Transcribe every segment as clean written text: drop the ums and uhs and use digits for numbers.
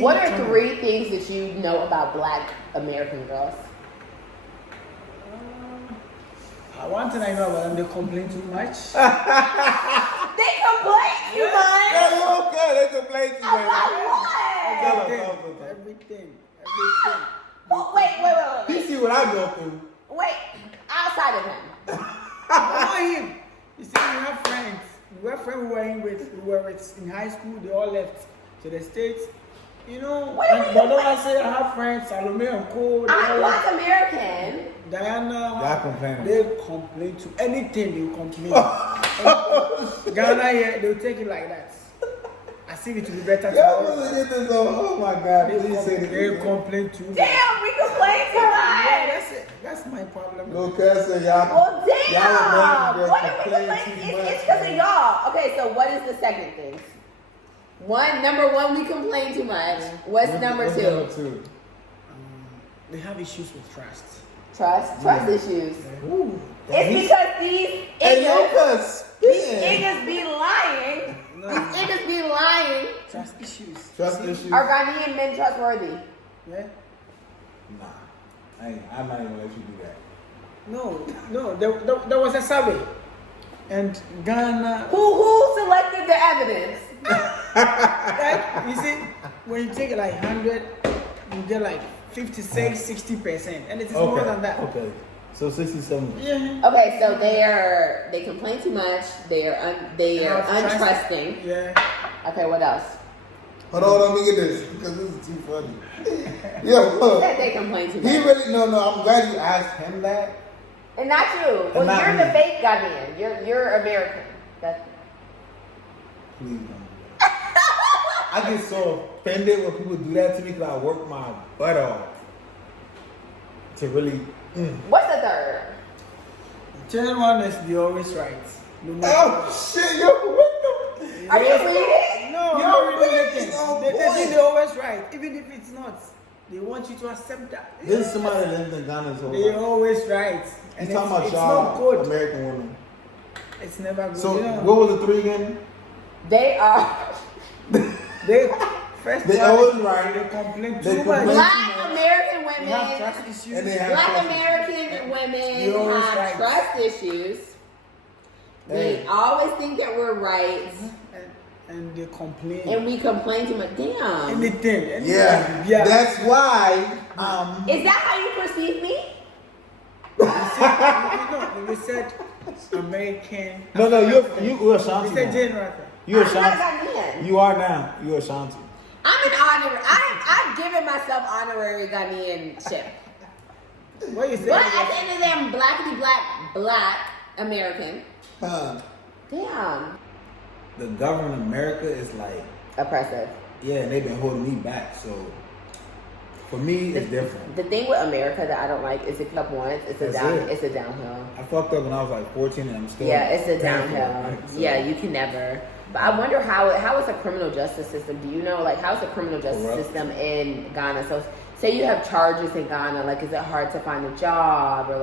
What are 3 things that you know about Black American girls? One thing I know about them, they complain too much. They complain too much. Yeah, okay. They complain too much. Everything. Oh, wait. You see what I go through? Wait, outside of him. Not him. You see, we have friends. We have friends we were with in high school. They all left to the States. You know, but don't I say I have friends, Salome and Co. I'm Black American. Diana, they complain to anything. They complain. Ghana, yeah, they'll take it like that. I see it to be better. Oh my God! They complain too. Damn, we complain too much. Yeah, that's it. That's my problem. No, cuz y'all. Well, damn. Y'all What are we complaining? It's because of y'all. Okay, so what is the second thing? Number one, we complain too much. What's number 2? They have issues with trust. Trust issues. Ooh. It's because these niggas be lying. No. These niggas be lying. Trust issues. Are Ghanaian men trustworthy? Yeah. Nah, I'm not even gonna let you do that. No. There was a survey, and Ghana. Who selected the evidence? Like, you see, when you take like 100, you get like 56, 60%, and it is more than that. Okay, so 67. Yeah. Okay, so they complain too much. They are untrusting. Yeah. Okay, what else? Hold on, let me get this because this is too funny. Yo, look. They complain too much. He really no. I'm glad you asked him that. And not you. Well, not you're me. the fake Ghanaian. You're American. Please don't. I get so offended when people do that to me because I work my butt off to really. What's the third? Third one is the always right. Oh shit, yo, what the? Are you reading? No, Yo, I'm not reading really? anything. Oh, They boy. think they're always right, even if it's not. They want you to accept that. This is somebody that lives in Ghana's whole They're life. always right. He's talking about it's y'all not good. American women. It's never good. So you know. what was the 3 again? They are They first They one, always right. They complain They too complain. much. Black American They have women. trust issues. And they have Black trust American women You're always have right. trust issues. Hey. We always think that we're right, and they complain. and we complain too much. Damn. Anything. Yeah, that's why. Is that how you perceive me? We said American. No, you're Ashanti. We said now. Jane Rapper. You're I'm not Ashanti. Ghanaian. You are now. You're Ashanti. I'm an honorary. I've given myself honorary Ghanaian ship. What you say? But at the end of the day, I'm black American. Huh. Damn. The government of America is like, Oppressive. yeah, and they've been holding me back. So for me, it's different. The thing with America that I don't like is if you up once, it's a downhill. I fucked up when I was like 14 and I'm still. Yeah, it's a paying for it, downhill. right? So, Yeah, you can never. But I wonder how is the criminal justice system? Do you know how's the criminal justice Corrupt. system in Ghana? So say you have charges in Ghana, is it hard to find a job or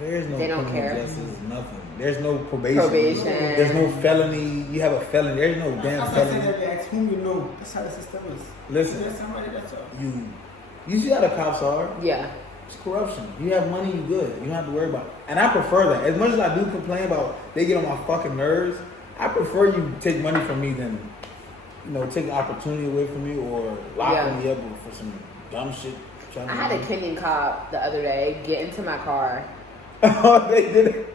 There's no They don't criminal care. justice, nothing. There's no probation. Probation. There's no felony. You have a felony. There's no damn felony. That's whom you know. That's how the system is. Listen, There's somebody that's all. you see how the cops are? Yeah. It's corruption. You have money, you good. You don't have to worry about it. And I prefer that. As much as I do complain about they get on my fucking nerves, I prefer you take money from me than, take an opportunity away from me or locking me up for some dumb shit. I had a Kenyan cop the other day get into my car. Oh, they did it.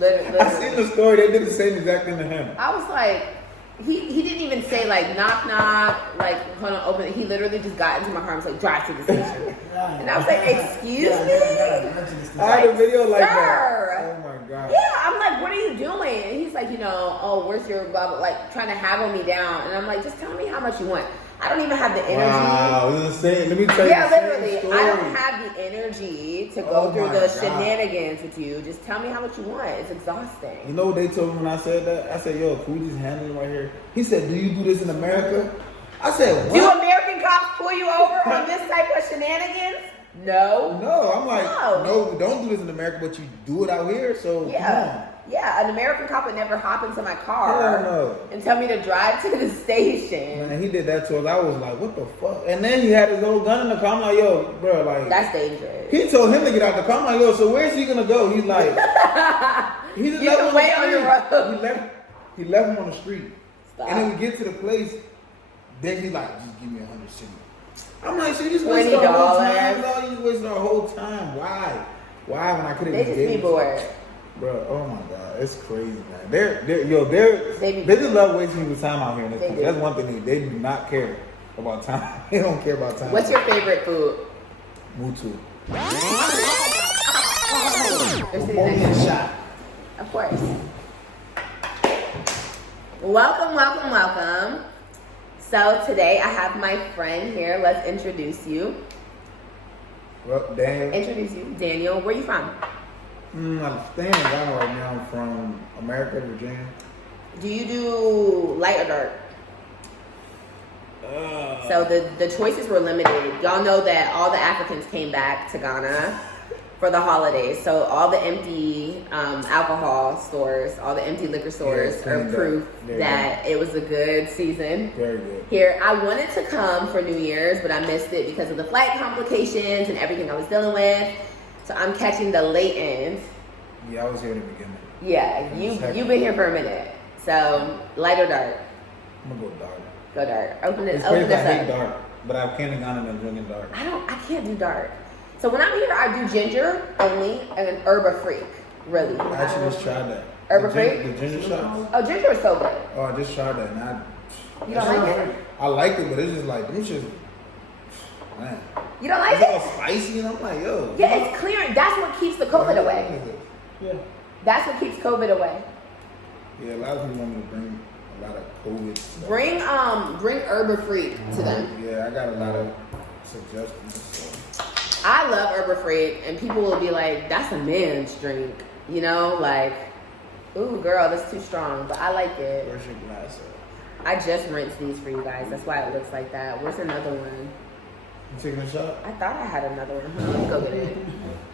Literally. I seen the story. They did the same exact thing to him. I was like, he didn't even say knock knock, hold on, open it. He literally just got into my car and was like, drive to the station. And I was like, excuse me? I had a video like Sir. that. Oh my god. Yeah, I'm like, what are you doing? And he's like, where's your blah, blah, trying to haggle me down. And I'm like, just tell me how much you want. I don't even have the energy. Wow, this is the same. Let me tell you. Yeah, the same literally. story. I don't have the energy to go through the shenanigans with you. Just tell me how much you want. It's exhausting. You know what they told me when I said that? I said, yo, can we just handle it right here? He said, do you do this in America? I said, what? Do American cops pull you over on this type of shenanigans? No. No, I'm like, no, don't do this in America, but you do it out here, so Yeah. Yeah, an American cop would never hop into my car Hell no. and tell me to drive to the station. Man, he did that to us. I was like, what the fuck? And then he had his old gun in the car. I'm like, yo, bro, like. That's dangerous. He told him to get out the car. I'm like, yo, so where's he gonna go? He's like, he's You can wait on the road. He left him on the street. Stop. And then we get to the place. Then he's like, just give me 100 cents. I'm like, so you just wasted our whole time. No, you just wasted our whole time. Why? Why when I could have They just be bored. Bro, oh my God, it's crazy, man. They just love wasting people's time out here in this country. That's one thing they do not care about time. They don't care about time. What's your favorite food? Mutu. Shot. Of course. Welcome. So today I have my friend here. Let's introduce you. Well, Daniel. Introduce you. Daniel, where you from? I'm staying in Ghana right now. I'm from America, Virginia. Do you do light or dark? So the choices were limited. Y'all know that all the Africans came back to Ghana for the holidays. So all the empty alcohol stores, all the empty liquor stores are proof that it was a good season. Very good. Here, I wanted to come for New Year's, but I missed it because of the flight complications and everything I was dealing with. So I'm catching the late end. Yeah, I was here in the beginning. Yeah, you've been here for a minute. So light or dark? I'm gonna go dark. Go dark. Open this I hate up. dark, but I can't in Ghana and drinking dark. I can't do dark. So when I'm here, I do ginger only and herba freak. Really. I actually just tried that. Herba freak? The ginger shots. Oh, ginger is so good. Oh, I just tried that. And You don't like it? I like it, but it's just like, them shit, man. You don't like It's all it? spicy, and I'm like, yo. Yeah, it's clear. That's what keeps the COVID away. Yeah. That's what keeps COVID away. Yeah, a lot of people want me to bring a lot of COVID stuff. Bring herba freak to them. Yeah, I got a lot of suggestions. So. I love herba freak, and people will be like, "That's a man's drink," you know, like, "Ooh, girl, that's too strong," but I like it. Where's your glass at? I just rinsed these for you guys. That's why it looks like that. Where's another one? You taking a shot? I thought I had another one. Let me go get it.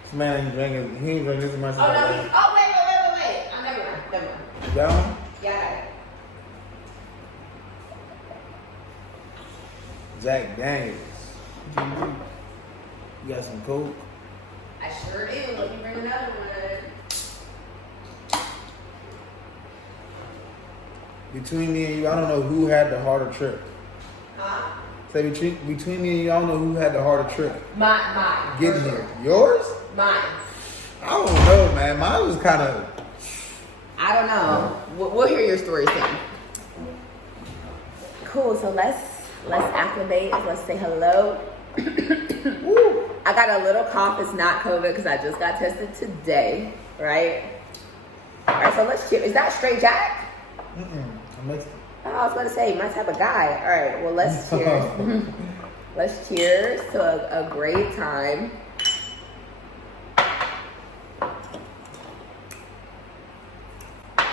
This man ain't drinking. He ain't drinking this much. Oh no! Wait! I'm never mind. That one? Yeah, I got it. Jack Daniels. You got some Coke? I sure do. Let me bring another one. Between me and you, I don't know who had the harder trip. Huh? Say between me and you, I don't know who had the harder trip. Mine. Getting here. Yours? Mine. I don't know, man. Mine was kind of. I don't know. We'll hear your story soon. Cool. So let's acclimate. Let's say hello. Woo. I got a little cough. It's not COVID because I just got tested today. Right. All right. So let's cheers. Is that straight Jack? I'm Mexican. Oh, I was going to say my type of guy. All right. Well, let's cheers. Let's cheers to a great time.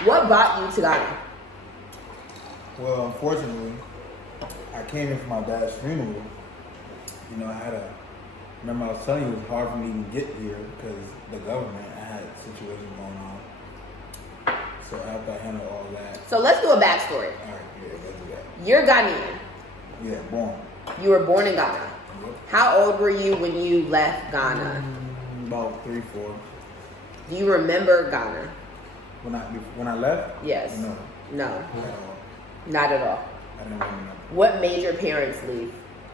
What brought you to Ghana? Well, unfortunately, I came in for my dad's funeral. You know, remember I was telling you it was hard for me to get here because the government, I had a situation going on. So after I handled all that. So let's do a backstory. All right, yeah, let's do that. You're Ghanaian. Yeah, born. You were born in Ghana. Yep. How old were you when you left Ghana? About 3, 4. Do you remember Ghana? When I left? Yes. No. No, Not at all. not at all. I didn't remember. What made your parents leave?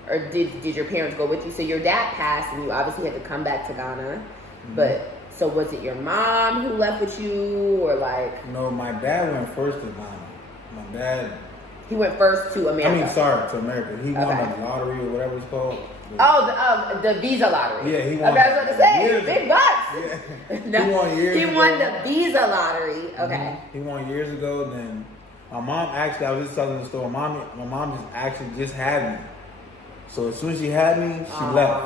Or did your parents go with you? So your dad passed and you obviously had to come back to Ghana. Mm-hmm. But so was it your mom who left with you or like? No, my dad went first to Ghana. My dad. He went first to America. To America. He won the lottery or whatever it's called. Oh, the visa lottery. Yeah, he won. Okay, I was about to say, big bucks. Yeah. No, He won years He ago. won the visa lottery. Okay. He won years ago. Then my mom actually, I was just telling the story. My mom just had me. So as soon as she had me, she left.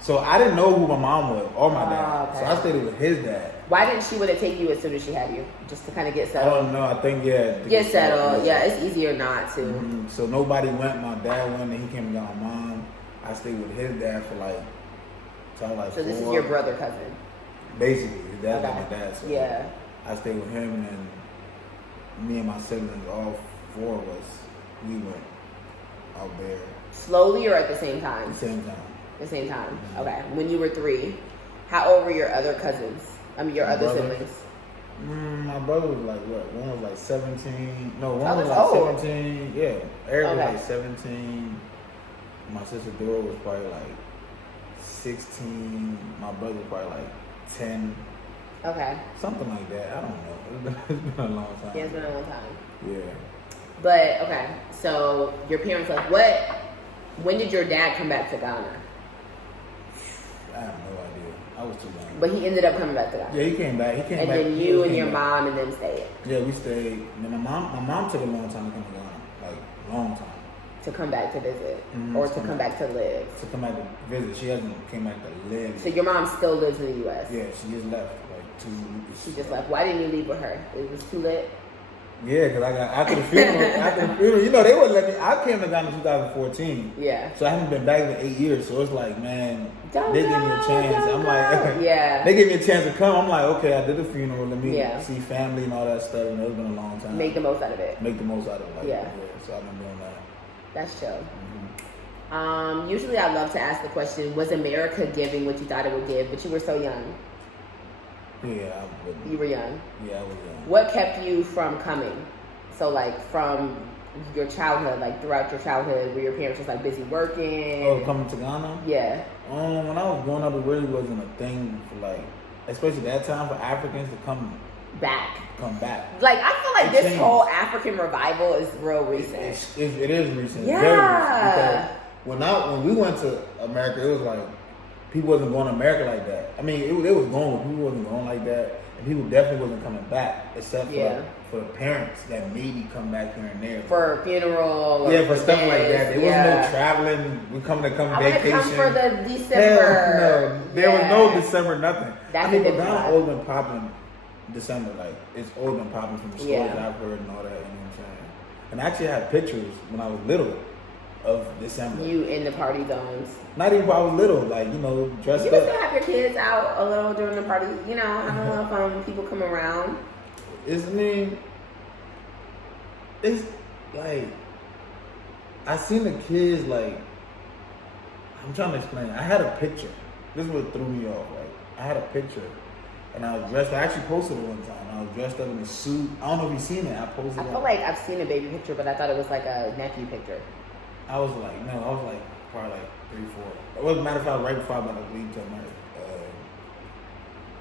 So I didn't know who my mom was or my dad. Okay. So I stayed with his dad. Why didn't she want to take you as soon as she had you? Just to kind of get I settled? don't know. I think, yeah. to Get settled. Yeah, it's easier not to. Mhm. So nobody went. My dad went, and he came and got my mom. I stayed with his dad for So this is your brother cousin. Basically, his dad's Okay. like my dad. So Yeah. I stayed with him, and me and my siblings, all 4 of us, we went out there. Slowly or at the same time? At the same time. The same time. Mm-hmm. Okay. When you were 3, how old were your other cousins? Your other siblings? My brother was like what? One was like 17. No, one Oh, was that's like old. 17. Yeah, Eric Okay. was like 17. My sister Dora was probably like 16. My brother was probably like 10. Okay. Something like that. I don't know. It's been a long time. Yeah, it's been a long time. Yeah. But, okay. So, your parents left. When did your dad come back to Ghana? I have no idea. I was too young. But he ended up coming back to Ghana. Yeah, he came back. And then you and your mom and them stayed. Yeah, we stayed. And then my mom took a long time to come to Ghana. Like, long time. To come back to visit. Mhm, Or to to come come back to live. To come back to visit. She hasn't came back to live. So your mom still lives in the U.S.? Yeah, she just left like 2 weeks. She just left. Why didn't you leave with her? It was too lit? Yeah, because I got after the funeral, you know, they wouldn't let me. I came to Ghana in 2014. Yeah. So I haven't been back in 8 years. So it's like, man, Don't they give me go, a chance. don't I'm like, go. Yeah. they give me a chance to come. I'm like, okay, I did the funeral. Let me Yeah. see family and all that stuff. And it's been a long time. Make the most out of it. Make the most out of it. Like, Yeah. So I've been doing that. That's chill. Mm-hmm. Usually I love to ask the question, was America giving what you thought it would give? But you were so young. Yeah, I wouldn't. You were young. Yeah, I was young. What kept you from coming? So like from your childhood, like throughout your childhood, were your parents just like busy working? Oh, coming to Ghana? Yeah. When I was growing up, it really wasn't a thing for like, especially that time for Africans to come Back. back. Like I feel like It this changed. whole African revival is real recent. It is recent. Yeah. Very recent. Because when we went to America, it was like people wasn't going to America like that. I mean, it was going, but people wasn't going like that, and people definitely wasn't coming back, except for the parents that maybe come back here and there For funeral. yeah, for stuff like that. There was yeah. no traveling. We come I vacation. want to come for the December. Hell no, there was no December nothing. That's I mean, a but different Ghana vibe. always been popping December. Like it's always been popping from the stories Yeah. that I've heard and all that. You know what I'm saying? And I actually had pictures when I was little of December. You in the party zones. Not even when I was little, like dressed You can up. still have your kids out a little during the party. I don't know if people come around. It's like I seen the kids like. I'm trying to explain. I had a picture. This is what threw me off. Like I had a picture, and I was dressed. I actually posted it one time. I was dressed up in a suit. I don't know if you've seen it. I posted I it. feel like I've seen a baby picture, but I thought it was like a nephew picture. I was like probably like 3, 4. Well, as a matter of fact, right before I was about to leave to America.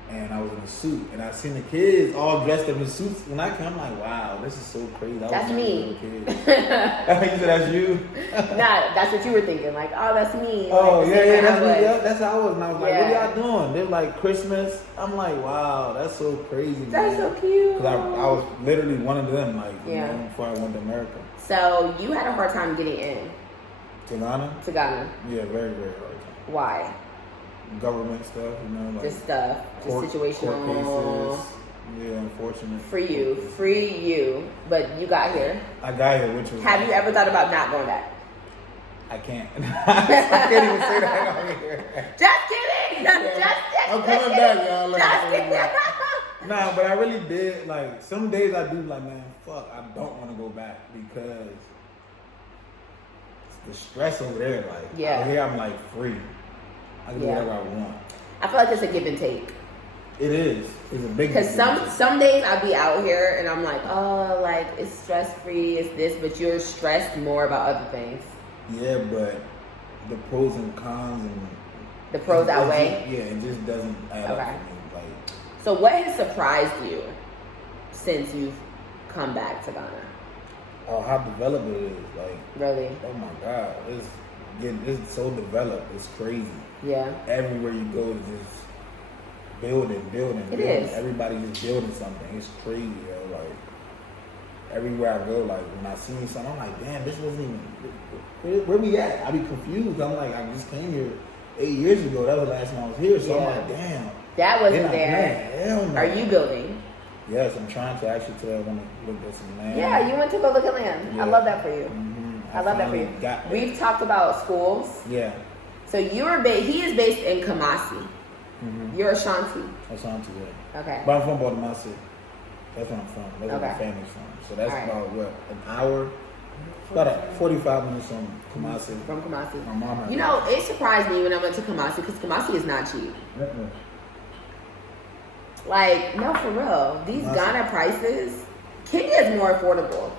And I was in a suit, and I seen the kids all dressed up in suits. When I came, I'm like, wow, this is so crazy. That's me. You said that's you? Nah, that's what you were thinking. Like, oh, that's me. Oh, like, yeah, that's that's me. me. Yeah, that's how I was. And I was like, Yeah. what y'all doing? They're like, Christmas. I'm like, wow, that's so crazy. That's so cute. Because I was literally one of them, like, Yeah. before I went to America. So you had a hard time getting in To Ghana? to Ghana. Yeah, very, very hard time. Why? Government stuff, like Just stuff. court Just situational. cases. Yeah, unfortunate. Free you. But you got here. I got here, which was. Have you ever thought about not going back? I can't. I can't even say that on here. Just kidding. Just I'm coming back, y'all. Like, Just I'm coming kidding. back. Nah, but I really did. Like, some days I do, like, man, fuck, I don't want to go back because the stress over there, like, Yeah. out here I'm like free. I can do Yeah. whatever I want. I feel like it's a give and take. It is. It's a big Because difference. some days I'll be out here and I'm like, oh, like it's stress free, it's this, but you're stressed more about other things. Yeah, but the pros and cons and The pros outweigh. Yeah, it just doesn't add up Okay. for me. Like, So what has surprised you since you've come back to Ghana? oh, how developed it is. Like, Really? oh my God, it's so developed. It's crazy. Yeah. Everywhere you go, it's just building. It building. is. Everybody's just building something. It's crazy, yo. Like everywhere I go, like when I see something, I'm like, damn, this wasn't even where we at. I be confused. I'm like, I just came here 8 years ago. That was the last time I was here. So Yeah. I'm like, damn. That wasn't Then there. Hell no. Are you building? Yes, I'm trying to actually today. I want to look at some land. Yeah, you went to go look at land. I Yeah. love that for you. Mm-hmm. I love that for you. We've talked about schools. Yeah. So he is based in Kumasi. Mm-hmm. You're Ashanti. Ashanti, yeah. Okay. But I'm from Baltimore City. That's where I'm from. That's where my Okay. family's from. So that's Alright. about what, an hour? About 45 minutes from Kumasi. From Kumasi. My mom had You know, it surprised me when I went to Kumasi because Kumasi is not cheap. Like, no, for real. These Kumasi. Ghana prices, Kenya is more affordable.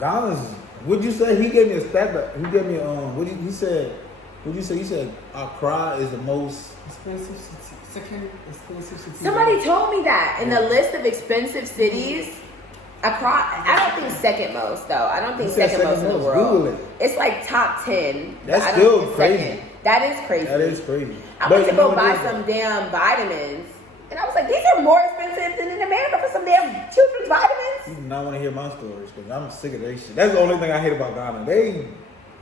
Ghana's, what'd you say? He gave me a stat. He gave me, he said, what'd you say? He said Accra is the most Expensive city. Second expensive city. Somebody told me that in the list of expensive cities, Accra, I don't think second most though. I don't think You said second most in the most. world. Google it. It's like top 10. but That's I don't still think it's crazy. second. That is crazy. That is crazy. I But went to you know go what buy it is? some damn vitamins, and I was like, these are more expensive than in America for some damn children's vitamins. You do not want to hear my stories because I'm sick of their shit. That's the only thing I hate about Ghana.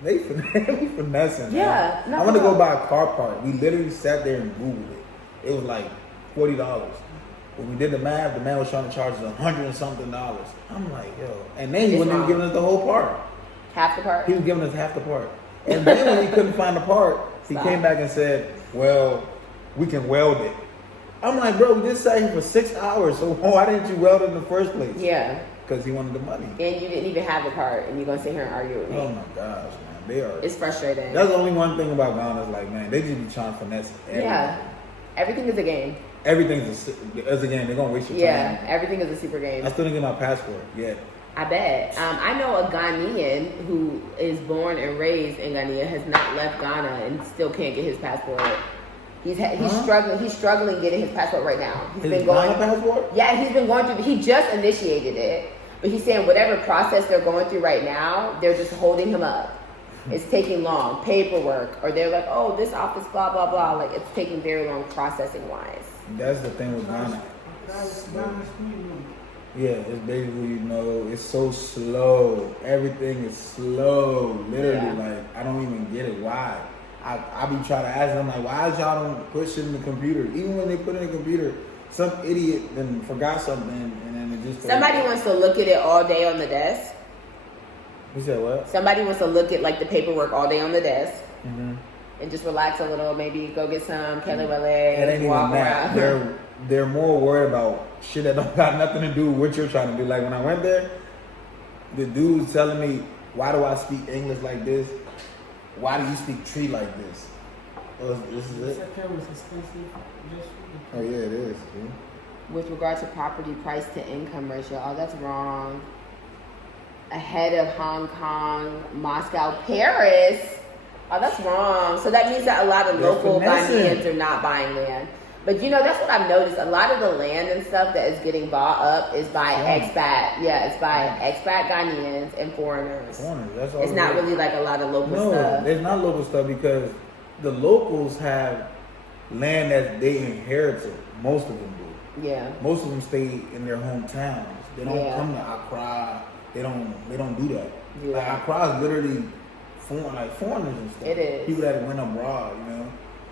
They finessing. Yeah, Man. no, I went to no. go buy a car part. We literally sat there and Googled it. It was like $40. When we did the math, the man was trying to charge us $100 and something. I'm like, yo. And then he It's wasn't even wrong. giving us the whole part. Half the part. He was giving us half the part. And then when he couldn't find the part, he Stop. came back and said, well, we can weld it. I'm like, bro, we just sat here for 6 hours, so why didn't you weld it in the first place? Yeah, Because he wanted the money. and you didn't even have the part, and you're gonna sit here and argue with me. Oh my gosh, man. They are. It's frustrating. That's the only one thing about Ghana is like, man, they just be trying to finesse everything. Yeah, everything is a game. Everything's as a game. They're going to waste your Yeah, time. everything is a super game. I still didn't get my passport yet. I bet. I know a Ghanaian who is born and raised in Ghana has not left Ghana and still can't get his passport. He's struggling. He's struggling getting his passport right now. He's His Ghana passport? Yeah, he's been going through. He just initiated it, but he's saying whatever process they're going through right now, they're just holding him up. It's taking long paperwork, or they're like, oh, this office, blah blah blah. Like it's taking very long processing wise. That's the thing with Ghana. That's medium. Yeah, it's basically, it's so slow. Everything is slow. Literally, Yeah. like, I don't even get it. Why? I be trying to ask them, like, why y'all don't put shit in the computer? Even when they put it in the computer, some idiot then forgot something and then it just... Somebody wants to look at it all day on the desk. You said what? Somebody wants to look at like the paperwork all day on the desk Mm-hmm. and just relax a little. Maybe go get some Kelly It ain't Welle, even walk that. around. They're more worried about shit that don't got nothing to do with what you're trying to do. Like when I went there, the dude was telling me, why do I speak English like this? Why do you speak tree like this? This is it? Second was expensive. Just Oh yeah, it is. Dude. With regard to property price to income ratio, oh, that's wrong. Ahead of Hong Kong, Moscow, Paris. Oh, that's wrong. So that means that a lot of They're local finessing. Ghanaians are not buying land. But that's what I've noticed. A lot of the land and stuff that is getting bought up is by expat. Yeah, it's by expat Ghanaians and foreigners. Foreigners, that's all It's it not is. really like a lot of local No, stuff. there's not local stuff because the locals have land that they inherited. Most of them do. Yeah. Most of them stay in their hometowns. They don't Yeah. come to Accra. They don't do that. Yeah. Like Accra is literally foreigners and stuff. It is. People that went abroad,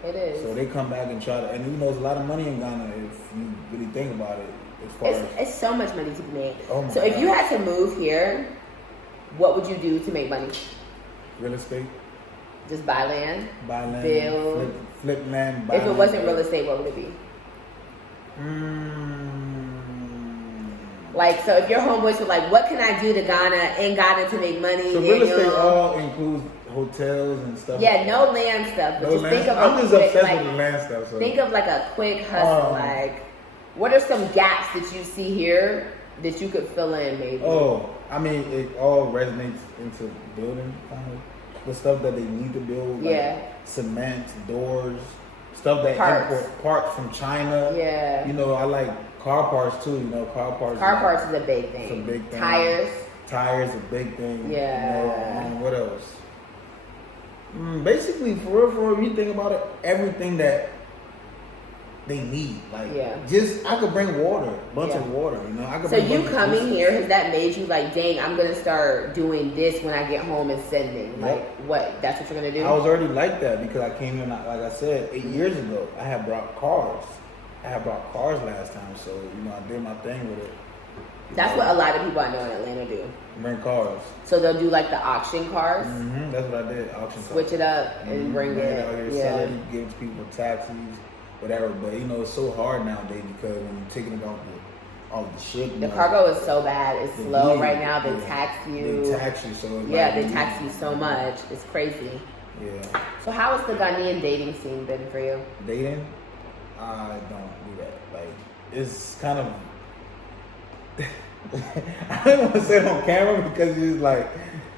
It is. So they come back and try to, and there's a lot of money in Ghana if you really think about it. As far as It's so much money to be made. Oh my So if you God. had to move here, what would you do to make money? real estate, Just buy land? buy land, Build. flip land. Buy If it land, wasn't real estate, what would it be? Like, so if your homeboys were like, what can I do to Ghana to make money? So real estate Daniel? all includes hotels and stuff. Yeah, like no land stuff. But that. just No think land. of I'm a just quick, obsessed like, with the land stuff. So. think of like a quick hustle. Like, what are some gaps that you see here that you could fill in maybe? Oh, I mean, it all resonates into building, kind of. The stuff that they need to build, like Yeah. cement, doors, stuff that Parts. import parts from China. Yeah. I like car parts too. Car parts. Car parts is a big thing. It's a big thing. Tires. Tires a big thing. Yeah. What else? Basically, for real, you think about it, everything that they need. Like, Yeah. I could bring water, bunch Yeah. of water. I could. So bring you bunch of coming juices. here, has that made you like, dang, I'm gonna start doing this when I get home and sending? Yep. Like, what? That's what you're gonna do? I was already like that because I came here, like I said, 8 years ago. I had brought cars. I had brought cars last time, so I did my thing with it. That's what a lot of people I know in Atlanta do. Bring cars. So they'll do like the auction cars, That's what I did. Auction cars. switch it up, and bring Out it. here Yeah. selling, give it to people taxis, whatever. But it's so hard nowadays because when you're taking about all the shit. The cargo is so bad. It's slow right now. They tax you. They tax you so. Yeah, they tax you so much. It's crazy. Yeah. So how has the Ghanaian dating scene been for you? Dating? I don't do that. Like, it's kind of. I don't want to say it on camera because it's like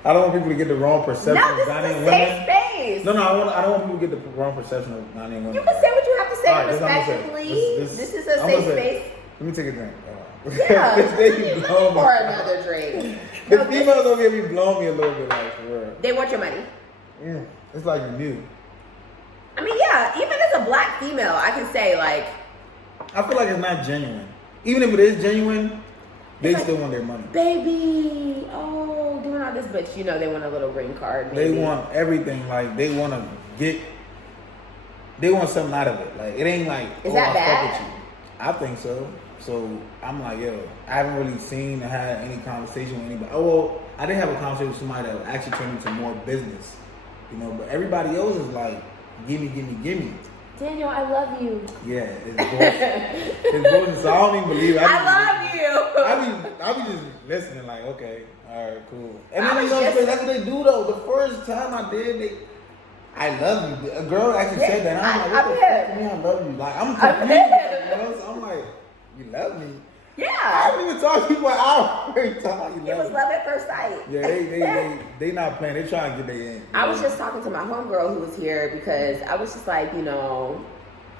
I don't want people to get the wrong perception No, of this Ghanaian is a women. safe space. No, I don't want people to get the wrong perception of Ghanaian women. You can say what you have to say All right, this is what I'm gonna respectfully. say. This is a safe space. Let me take a drink. Yeah, They blow me. or another drink. The No, females over here be blowing me a little bit, like, for real. they want your money. Yeah, it's like you knew. I mean, yeah, even as a black female, I can say, like... I feel like it's not genuine. Even if it is genuine, they like, still want their money. Baby, oh, doing all this, but you know they want a little green card, maybe. They want everything. Like, they want to get... They want something out of it. Like, it ain't like, Is that I bad? fuck with you. I think so. So, I'm like, yo, I haven't really seen or had any conversation with anybody. Oh, well, I did have a conversation with somebody that actually turned into more business. You know, but everybody else is like, gimme, gimme, gimme. Daniel, I love you. Yeah, it's bullshit. It's bullshit, so I don't even believe it. I be just listening like, okay, all right, cool. And then that's what they do though. The first time I did, I love you. A girl actually said that. And I'm like, what the fuck? I love you. Like, I'm confused. You know? So I'm like, you love me? Yeah. I don't even talk to people an hour every time you It love was me. love at first sight. Yeah, they not playing. They trying to get their in. I was just talking to my homegirl who was here because I was just like, you know,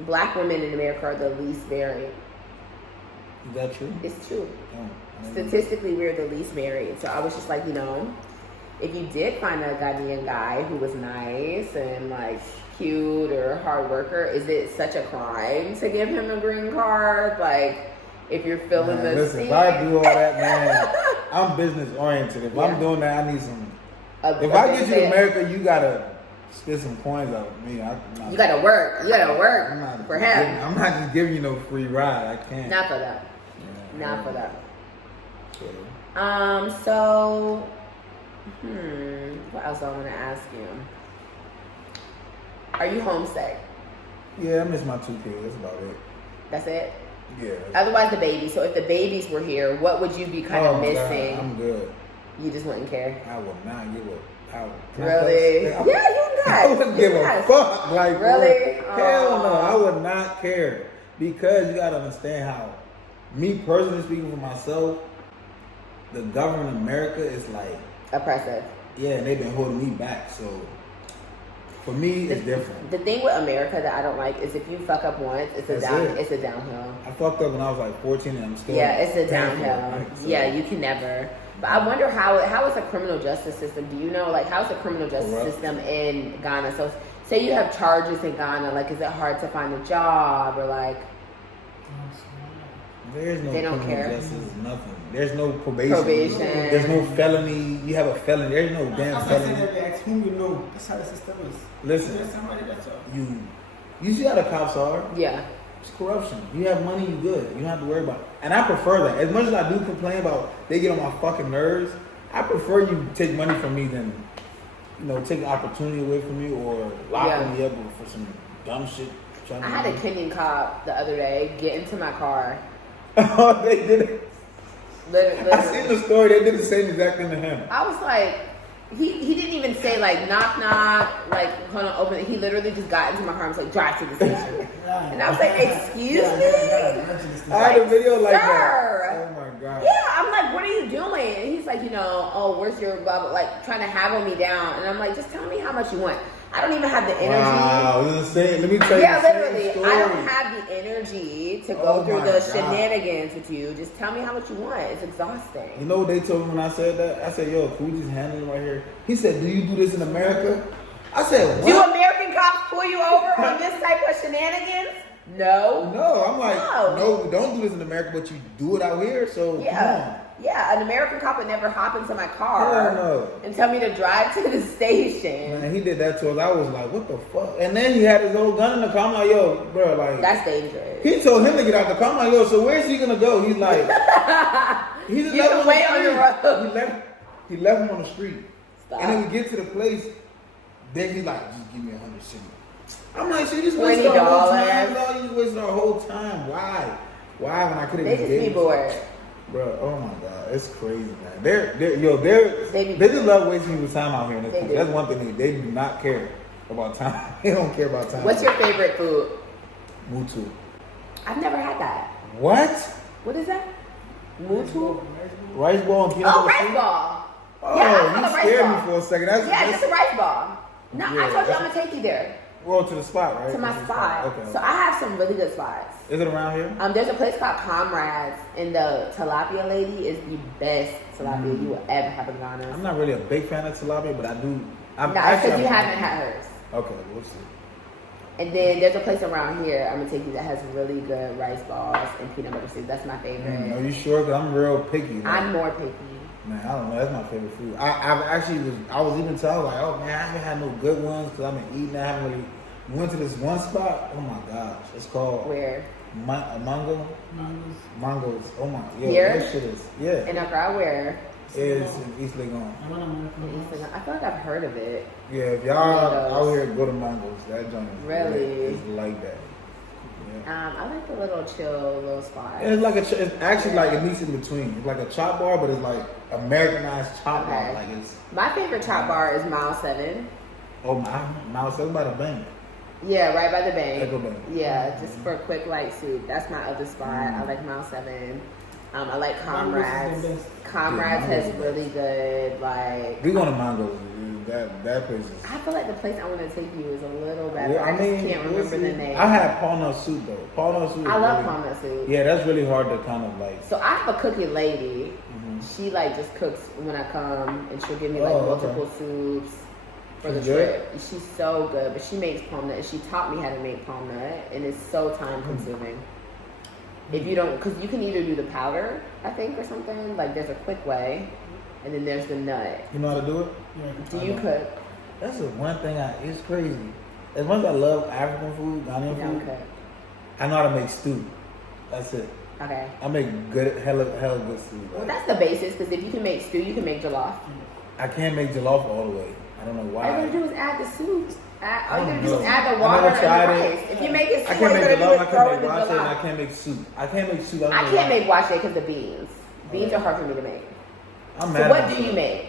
black women in America are the least married. Is that true? It's true. Oh, Statistically, we're the least married. So I was just like, you know, if you did find a Ghanaian guy who was nice and like cute or a hard worker, is it such a crime to give him a green card? Like, if you're feeling the listen, scene. if I do all that, man, I'm business oriented. If I'm doing that, I need some. If I get you to America, you gotta spit some coins out of me. You gotta work. You gotta work for him. I'm not just giving you no free ride. I can't. Not for that. Yeah, Not for that. So. So, what else I want to ask you? Are you homesick? Yeah, I miss my 2 kids. That's about it. That's it? Yeah. Otherwise, the baby. So if the babies were here, what would you be kind of missing? God, I'm good. You just wouldn't care. I would not give a. Really? Yeah, you not. I wouldn't give a fuck. Like, really? Hell no, I would not care because you gotta understand how. Me personally speaking for myself, the government in America is like oppressive. Yeah, and they've been holding me back. So for me, it's different. The thing with America that I don't like is if you fuck up once, it's a downhill. I fucked up when I was like 14, and I'm still. Yeah, it's a downhill. Right? So, yeah, you can never. But I wonder how is the criminal justice system? Do you know, like, how's the criminal justice system in Ghana? So, say you have charges in Ghana, like, is it hard to find a job or like? There's no they don't criminal care. justice, nothing. There's no probation. There's no felony. You have a felony. There's no damn felony. That's whom you know. That's how the system is. Listen, There's somebody that's up. you see how the cops are? Yeah. It's corruption. You have money, you good. You don't have to worry about it. And I prefer that. As much as I do complain about they get on my fucking nerves, I prefer you take money from me than, take an opportunity away from me or locking me up for some dumb shit. I had a Kenyan cop the other day get into my car. Oh, they did it. Literally. I seen the story. They did the same exact thing to him. I was like, he didn't even say like knock knock, like hold on, open it. He literally just got into my car and was like, drive to the station. And I was like, excuse me? I had a video like Sir. that. Oh my god. Yeah, I'm like, what are you doing? And he's like, where's your blah blah, like trying to haggle me down. And I'm like, just tell me how much you want. I don't even have the energy. Wow, this is the same. Let me tell you. Yeah, the literally. same story. I don't have the energy to go through the shenanigans with you. Just tell me how much you want. It's exhausting. You know what they told me when I said that? I said, yo, can we just handle it right here? He said, do you do this in America? I said, what? Do American cops pull you over on this type of shenanigans? No. No, I'm like, no, don't do this in America, but you do it out here, so come on. Yeah, an American cop would never hop into my car and tell me to drive to the station. Man, he did that to us. I was like, what the fuck? And then he had his old gun in the car. I'm like, yo, bro, like. That's dangerous. He told him to get out the car. I'm like, yo, so where's he gonna go? He's like, he just left him on the road. He left him on the street. Stop. And then we get to the place, then he's like, just give me 100 cents. I'm like, so you just wasted our whole time. No, you just wasted our whole time. Why? Why when I could have They just be bored. Bro, oh my God, it's crazy, man. They just love wasting people's time out here in this country. That's one thing they do not care about time. They don't care about time. What's your favorite food? Mutu. I've never had that. What? What is that? Mutu? Rice ball and peanut butter rice soup? ball. Oh, Yeah, you scared me for a second. Just a rice ball. No, Yeah, I told you I'm gonna take you there. Well, to the spot, right? To my spot. Okay. So I have some really good spots. Is it around here? There's a place called Comrades, and the tilapia lady is the best tilapia you will ever have in Ghana. I'm not really a big fan of tilapia, but I do. No, because you haven't had hers. Okay, we'll see. And then there's a place around here I'm gonna take you that has really good rice balls and peanut butter soup. That's my favorite. Are you sure? Because I'm real picky. Man. I'm more picky. Man, I don't know. That's my favorite food. I was even telling like, oh man, I haven't had no good ones because I've been eating. I haven't really went to this one spot. Oh my gosh, it's called Where? Mangoes. Oh my, yeah, Here? that shit is In Accra, where? It's in East Legon. I feel like I've heard of it. Yeah, if y'all out here go to Mangoes, that joint is Really? It's like that. Yeah. I like the little chill little spots. It's like it's actually like a meets in between. It's like a chop bar, but it's like Americanized chop bar. Like it's. My favorite chop bar is Mile 7. Oh my, Mile 7 by the bank. Yeah, right by the bank. Echo Bank. Yeah, just for a quick light soup. That's my other spot. I like Mile 7. I like Comrades. Comrades has really good like. We going to Mangoes. That place is. I feel like the place I want to take you is a little better. Yeah, I just can't remember the name. I had palm nut soup though. Palm nut soup. I love palm nut soup. Yeah, that's really hard to kind of like. So I have a cooking lady. She like just cooks when I come, and she'll give me like multiple soups for the trip. She's so good, but she makes palm nut, and she taught me how to make palm nut, and it's so time consuming. If you don't, because you can either do the powder, I think, or something. Like there's a quick way, and then there's the nut. You know how to do it? Yeah. Do you cook? That's the one thing it's crazy. As much as I love African food, Ghanaian food, cook. I know how to make stew. That's it. Okay. I make hella good stew. Well, that's the basis, because if you can make stew, you can make jollof. I can't make jollof all the way. I don't know why. All you gotta do is add the soup. All you gotta do is add the water and the rice. If you make it I stew, can't all you make gotta do jollof, is throw I in can't the make wash, and I jollof. can't make soup. I can't make soup. I can't make wash because of beans. Beans are hard for me to make. I'm So mad what at do you myself. make?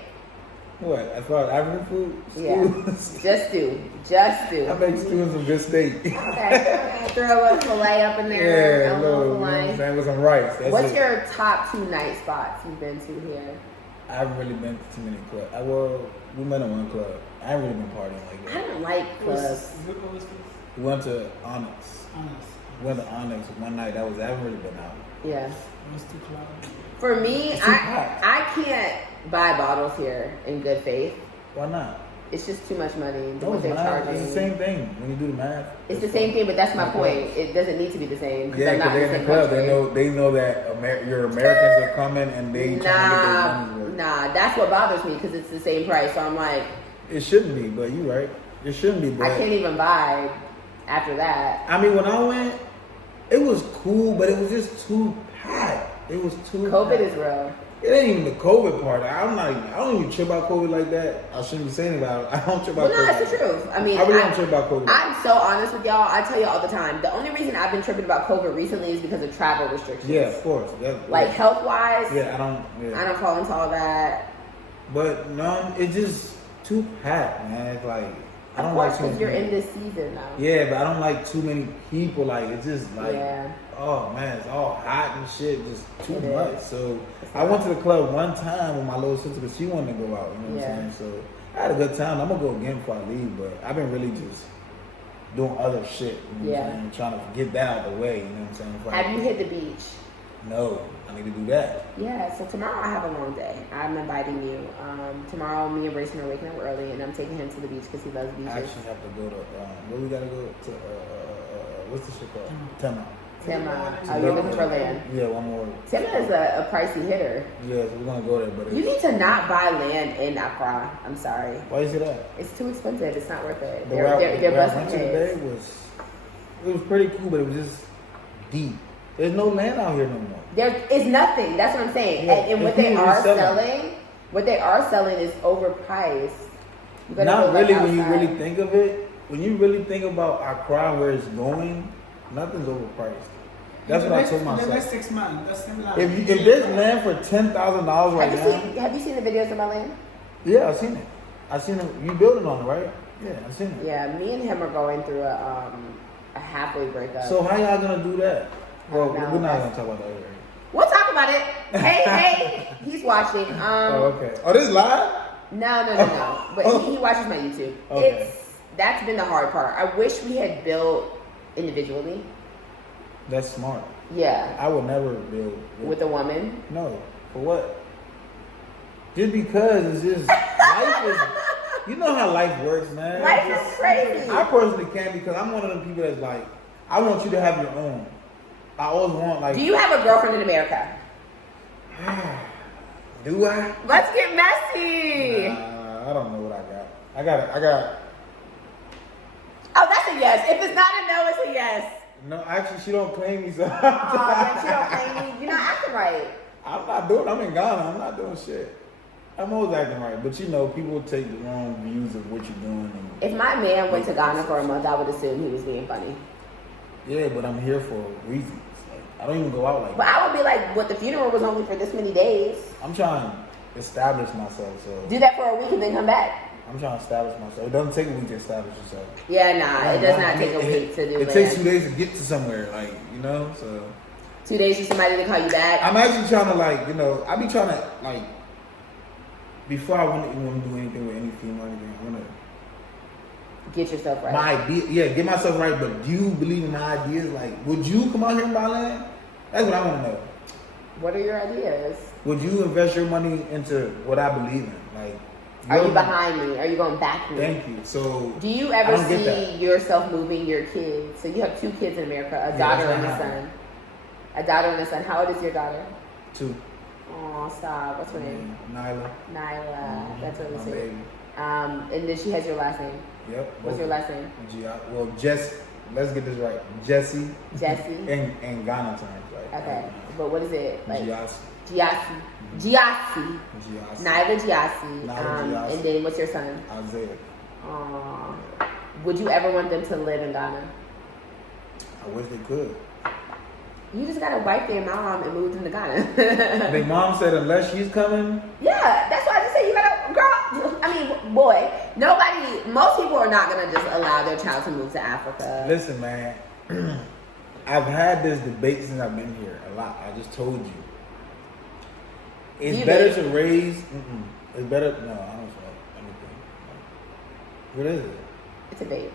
What? As far as African food? Yeah. Stew. Just stew. Just stew. I make stew and some good steak. Okay. Throw a little filet up in there. Yeah, a little you know what I'm filet. saying? With some rice. That's What's it. your top 2 night spots you've been to here? I haven't really been to too many clubs. We met in one club. I haven't really been partying like I that. don't like clubs. We went to Onyx. We went to Onyx one night. I haven't really been out. Yeah. For me, It's too hot. I can't buy bottles here in good faith. Why not? It's just too much money. No, What it's they're not. charging. It's the same thing when you do the math. It's the same thing, but that's my Okay. point. It doesn't need to be the same. Yeah, I'm not because they're in the the same club. country. They know that your Americans are coming and they trying to make their money work. Nah, that's what bothers me because it's the same price. So I'm like, It shouldn't be, but you're right. It shouldn't be, but I can't even buy after that. I mean, when I went, it was cool, but it was just too packed. It was too COVID packed. is real. It ain't even the COVID part. I don't even trip about COVID like that. I shouldn't be saying about it. I don't trip about Well, no, COVID. that's the truth. I mean, I really don't trip about COVID. I'm so honest with y'all. I tell you all the time. The only reason I've been tripping about COVID recently is because of travel restrictions. Yeah, of course. Like health wise, Yeah, I don't. Yeah. I don't fall into all that. But no, it's just too packed, man. It's like I don't Of course, like too because many you're in people. this season now. Yeah, but I don't like too many people. Like it's just like, Yeah. oh man, it's all hot and shit, just too It much. is. So I went to the club one time with my little sister because she wanted to go out. You know what I'm saying? So I had a good time. I'm gonna go again before I leave, but I've been really just doing other shit. You know what I'm saying? Trying to get that out of the way. You know what I'm saying? Before I Have you leave. hit the beach? No, I need to do that. Yeah, so tomorrow I have a long day. I'm inviting you. Tomorrow me and Brayson are waking up early and I'm taking him to the beach because he loves beaches. I actually have to go to where we gotta go to what's the shit called? Tema. Tema. Oh, you're looking for land. Yeah, one more. Tema is a pricey hitter. Yeah, so we're gonna go there, but You need to not buy land in Accra. I'm sorry. why is it that? It's too expensive. It's not worth it. The They're where I busting went to today heads. it was pretty cool, but it was just deep. There's no land out here no more. There is nothing. That's what I'm saying. Yeah, And what and they people are reselling. what they are selling is overpriced. You better Not go, like, really when you outside. really think of it. When you really think about Accra, where it's going, nothing's overpriced. That's what I told In the next myself. 6 months, that's similar. If there's land for $10,000 right now, Have you seen the videos of my land? yeah, I've seen it. I've seen it. You building on it, right? Yeah, I've seen it. Yeah, me and him are going through a halfway breakup. So how y'all gonna do that? Well, No, we're not gonna talk about that. Right? We'll talk about it. Hey, he's watching. Oh, okay. Oh, this is live? No. But he watches my YouTube. Okay. That's been the hard part. I wish we had built individually. That's smart. Yeah. I would never build With a woman. No. For what? Just because it's just life is. You know how life works, man. Life is crazy. I personally can't because I'm one of them people that's like, I want you to have your own. I always want like. Do you have a girlfriend in America? Do I? Let's get messy. I don't know what I got. Oh, that's a yes. If it's not a no, it's a yes. No, actually, she don't claim me, so. Oh, then she don't claim me. You're not acting right. I'm not doing. I'm in Ghana. I'm not doing shit. I'm always acting right, but you know, people take the wrong views of what you're doing. If my man went to Ghana for a month, I would assume he was being funny. Yeah, but I'm here for reasons. Like, I don't even go out like But that. I would be like, what, the funeral was only for this many days? I'm trying to establish myself, so. Do that for a week and then come back. I'm trying to establish myself. It doesn't take a week to establish yourself. Yeah, nah, it does not take a week to do it. It takes 2 days to get to somewhere, like, you know, so. 2 days for somebody to call you back. I'm actually trying to, like, you know, I be trying to, like, before I want to do anything with any female or anything, I want to. Get yourself right. My idea, yeah, get myself right, but do you believe in my ideas? Like, would you come out here and buy land? That's what I want to know. What are your ideas? Would you invest your money into what I believe in? Like, Are you behind me? Are you going back me? Thank you. So, do you ever see yourself moving your kids? So you have 2 kids in America, a daughter and a son. A daughter and a son. How old is your daughter? 2. Oh, stop. What's her name? Nyla. That's really sweet. Baby. And then she has your last name. Yep. What's your last name? Well, Jess. Let's get this right. Jesse. Jesse. In Ghana terms, right? Okay. But what is it? Like Giassi. Giassi. Nyla Giassi. And then what's your son? Isaiah. Would you ever want them to live in Ghana? I wish they could. You just gotta wipe their mom and move them to Ghana. Their mom said unless she's coming. Yeah, that's why I just say you gotta, girl. I mean, boy, most people are not gonna just allow their child to move to Africa. Listen, man, I've had this debate since I've been here a lot. I just told you. It's better to raise. It's better. No, I don't smoke anything. What is it? It's a vape.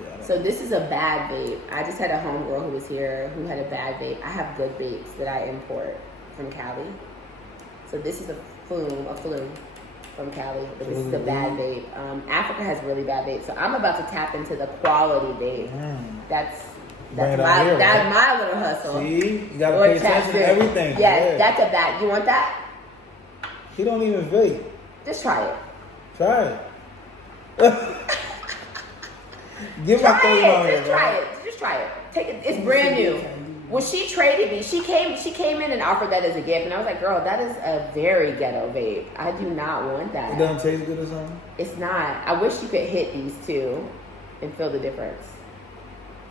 Yeah, so this is a bad vape. I just had a homegirl who was here who had a bad vape. I have good vapes that I import from Cali. So this is a flume from Cali, but this is a bad vape. Africa has really bad vapes. So I'm about to tap into the quality vape. That's my little hustle. See, you gotta pay attention to everything. Yes, that's a bad. You want that? He don't even vape. Just try it. Try it. Give my phone on here, Just try it. Take it. It's brand new. When she traded me, she came in and offered that as a gift, and I was like, "Girl, that is a very ghetto vape. I do not want that." It doesn't taste good or something. It's not. I wish you could hit these two and feel the difference.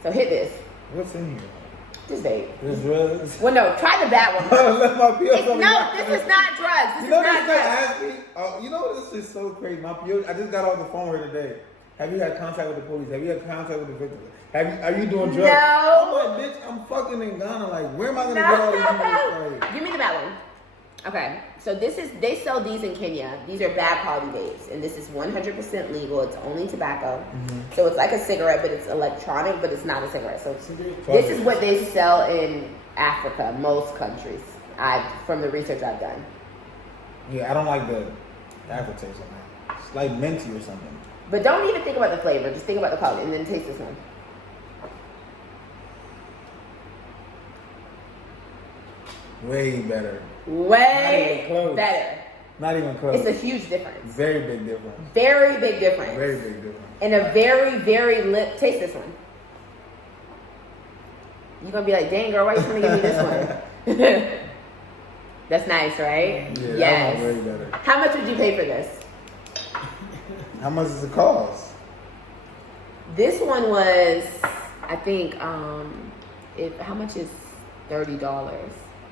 So hit this. What's in here? Just vape. There's drugs. Well, no, try the bad one. Let my No, this is not drugs. This is not drugs. Asked me, you know, this is so crazy. I just got off the phone with her today. Have you had contact with the police? Have you had contact with the victim? Are you doing drugs? No. I'm like, bitch, I'm fucking in Ghana. Like, where am I gonna get all these people? Like, give me the bad one. Okay, so they sell these in Kenya. These are bad quality vapes, and this is 100% legal. It's only tobacco, so it's like a cigarette, but it's electronic, but it's not a cigarette. So this is what they sell in Africa, most countries. From the research I've done. Yeah, I don't like the aftertaste on that. It's like minty or something. But don't even think about the flavor. Just think about the quality, and then taste this one. Way better. Way better. Not even close. It's a huge difference. Very big difference. Very big difference. Very big difference. And a very, very taste this one. You're gonna be like, dang girl, why you trying to give me this one? That's nice, right? Yeah, yes. that one's way better. How much would you pay for this? How much does it cost? This one was, I think, how much is $30.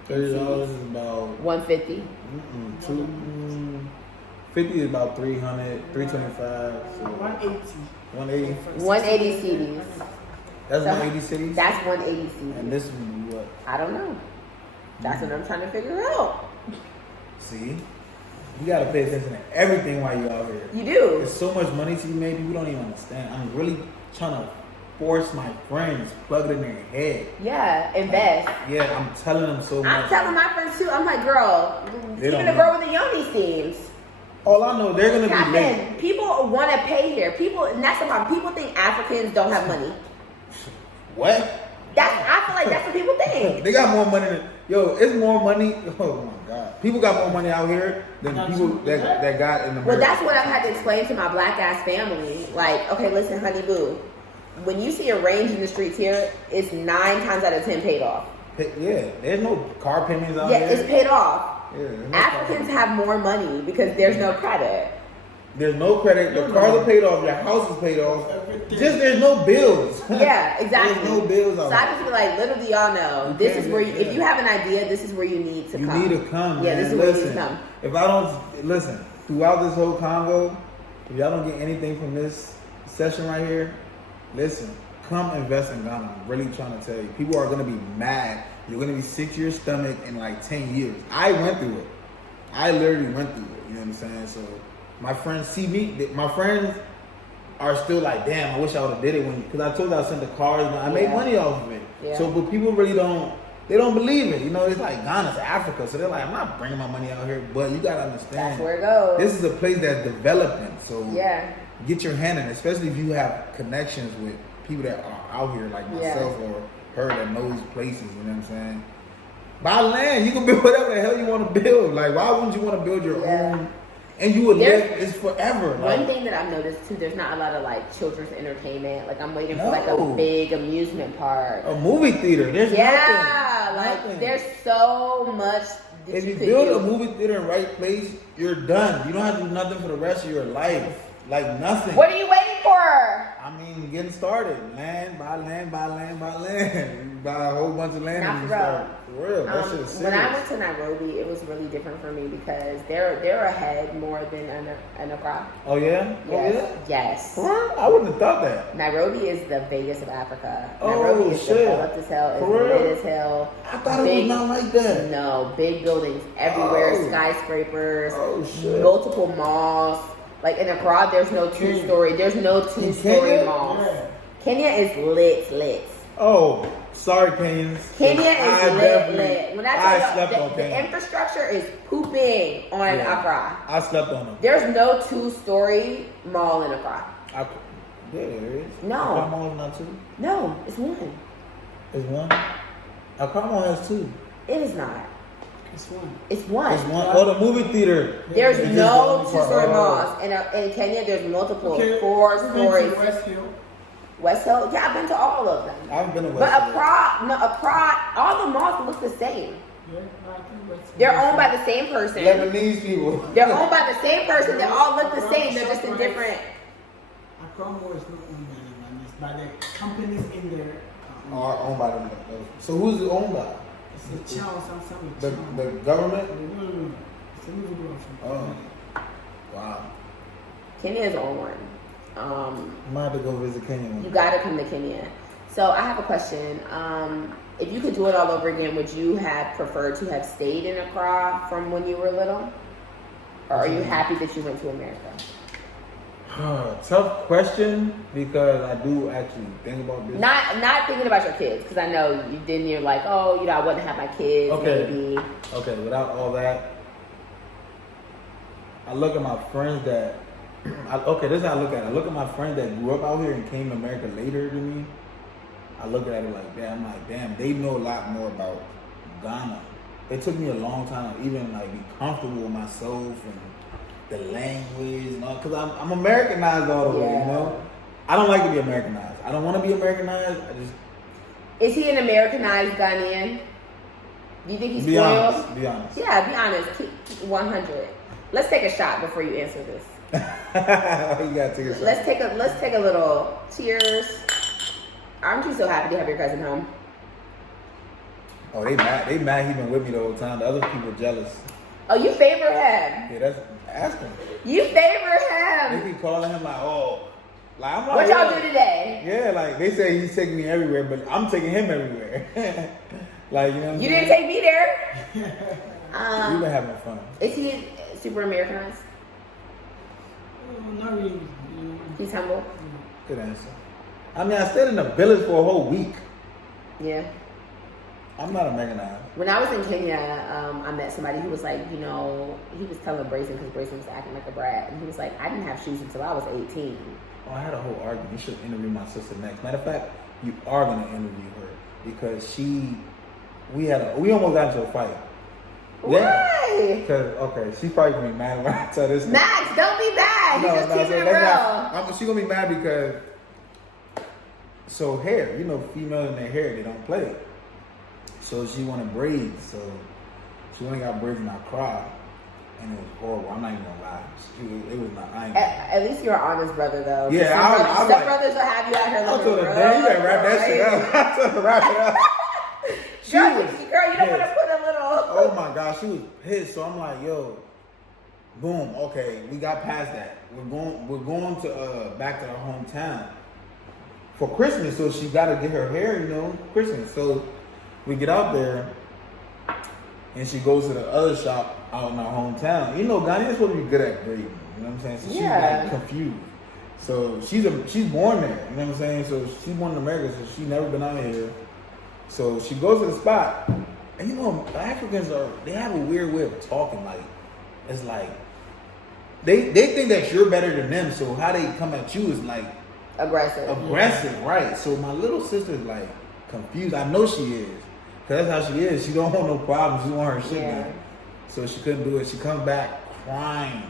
$30 is about $150. 50 is about 300, 325. So 180. 180 CDs. That's So 180 cities. That's 180 CDs. And this is what? I don't know. That's what I'm trying to figure out. See, you gotta pay attention to everything while you're out here. You do. There's so much money to be made, people don't even understand. I'm really trying to force my friends, plug it in their head. Yeah, invest. Yeah, I'm telling them so much. I'm telling my friends too. I'm like, girl, even the girl with the yoni themes. All I know, they're gonna Tap be late. in. People want to pay here. People, and that's the problem. People think Africans don't have money. What? I feel like that's what people think. They got more money than it's more money. Oh my god, people got more money out here than people that got in America. Well, that's what I've had to explain to my black ass family. Like, okay, listen, honey boo, when you see a range in the streets here, it's 9 times out of 10 paid off. Yeah, there's no car payments out here. Yeah, it's paid off. Yeah, Africans have more money because there's no credit. There's no credit. The cars are paid off. Your house is paid off. Just there's no bills. Yeah, exactly. There's no bills out So I just be like, little do y'all know, this is where if you have an idea, this is where you need to come. You need to come. Yeah, man. this is where you need to come. If I don't listen throughout this whole Congo, if y'all don't get anything from this session right here, listen. Come invest in Ghana. I'm really trying to tell you. People are gonna be mad. You're gonna be sick to your stomach in like 10 years. I went through it. I literally went through it. You know what I'm saying? So my friends see me. My friends are still like, damn, I wish I would have did it because I told you I sent the cars, but I made money off of it. Yeah. So, but people really don't believe it. You know, it's like Ghana's Africa, so they're like, I'm not bringing my money out here. But you gotta understand, That's where it goes. This is a place that's developing. So yeah, get your hand in, it, especially if you have connections with people that are out here like myself or her that knows places. You know what I'm saying? Buy land. You can build whatever the hell you want to build. Like, why wouldn't you want to build your own? And you would live it's forever. One thing that I've noticed too, there's not a lot of like children's entertainment. Like I'm waiting for like a big amusement park. A movie theater. There's nothing. There's so much. If you build a movie theater in the right place, you're done. You don't have to do nothing for the rest of your life. Like nothing. What are you waiting for? I mean, getting started. Buy land. Buy a whole bunch of land. Not and for real. For real. That's just serious. When I went to Nairobi, it was really different for me because they're ahead more than an Accra. Oh yeah? Yes. Oh yeah? Yes. For real? I wouldn't have thought that. Nairobi is the Vegas of Africa. Oh, Nairobi is shit. developed as hell. It's lit as hell. I thought it was not like that. No, big buildings everywhere, skyscrapers, multiple malls. Like in Accra, there's no two-story. There's no two-story malls. Yeah. Kenya is lit. Oh, sorry, Kenyans. Kenya is lit. When I tell you, the Kenya. infrastructure is pooping on Accra. I slept on them. There's no two-story mall in Accra. Yeah, there is. No. Accra Mall is not two? No, it's one. It's one? Accra Mall has two. It is not. It's one. It's one. Oh, the movie theater. There's no two-story malls. In Kenya, there's multiple 4 stories. West Hill. West Hill? Yeah, I've been to all of them. I haven't been to West Hill. But Accra, all the malls look the same. Yeah, I think West Hill. They're owned by the same person. Lebanese people. They're owned by the same person. They all look the same. They're just in different. Accra Mall is not owned by them. It's by the companies in there. Are owned by them. So who's it owned by? It's a child, something. The government? No. It's a little girl. Oh. Wow. Kenya is on one. I might have to go visit Kenya. You gotta come to Kenya. So I have a question. If you could do it all over again, would you have preferred to have stayed in Accra from when you were little? Or are you happy that you went to America? Tough question because I do actually think about this. Not thinking about your kids, because I know you didn't. You're like, oh, I wouldn't have my kids. Maybe. Okay. Without all that, I look at my friends that. This is how I look at it. I look at my friends that grew up out here and came to America later than me. I look at it like that. I'm like, damn, they know a lot more about Ghana. It took me a long time to even like be comfortable with myself and the language and all, because I'm Americanized all the way, you know? I don't like to be Americanized. I don't want to be Americanized. Is he an Americanized Ghanaian? Do you think he's spoiled? Be honest. Yeah, be honest. Keep 100. Let's take a shot before you answer this. You gotta take a shot. Let's take a little cheers. Aren't you so happy to have your cousin home? Oh, they mad. They mad he been with me the whole time. The other people jealous. Oh, you favor him. Yeah, that's ask him. You favor him. They keep calling him like, oh, like I'm like, What y'all do today? Yeah, like they say he's taking me everywhere, but I'm taking him everywhere. Like, you know what I'm You saying? didn't take me there. We've been having fun. Is he super Americanized? Not really. He's humble. Good answer. I mean, I stayed in the village for a whole week. Yeah. I'm not Americanized. When I was in Kenya, I met somebody who was like, he was telling Brayson because Brayson was acting like a brat, and he was like, I didn't have shoes until I was 18. Oh, I had a whole argument. You should interview my sister next. Matter of fact, you are gonna interview her because we almost got into a fight. Why? Because she's probably gonna be mad when I tell this. Max, don't be mad. He's just keeping it real. She's gonna be mad because hair, females in their hair, they don't play. So she wanted braids. So she only got braids in Accra, and it was horrible. I'm not even gonna lie. It was not. At least you're an honest brother, though. Yeah, some brothers will have you out here looking real. Damn, you better wrap that shit up. I told her wrap it up. Girl, you don't want to put a little. Oh my gosh, she was pissed. So I'm like, yo, boom. Okay, we got past that. We're going to back to our hometown for Christmas. So she got to get her hair, Christmas. So we get out there, and she goes to the other shop out in our hometown. Ghanaians supposed to be good at braiding. You know what I'm saying? So she's like confused. So she's born there. You know what I'm saying? So she's born in America. So she's never been out here. So she goes to the spot, and Africans they have a weird way of talking. Like, it's like they think that you're better than them. So how they come at you is like aggressive, right? So my little sister's like confused. I know she is, cause that's how she is. She don't want no problems. She want her shit done. So she couldn't do it. She comes back crying.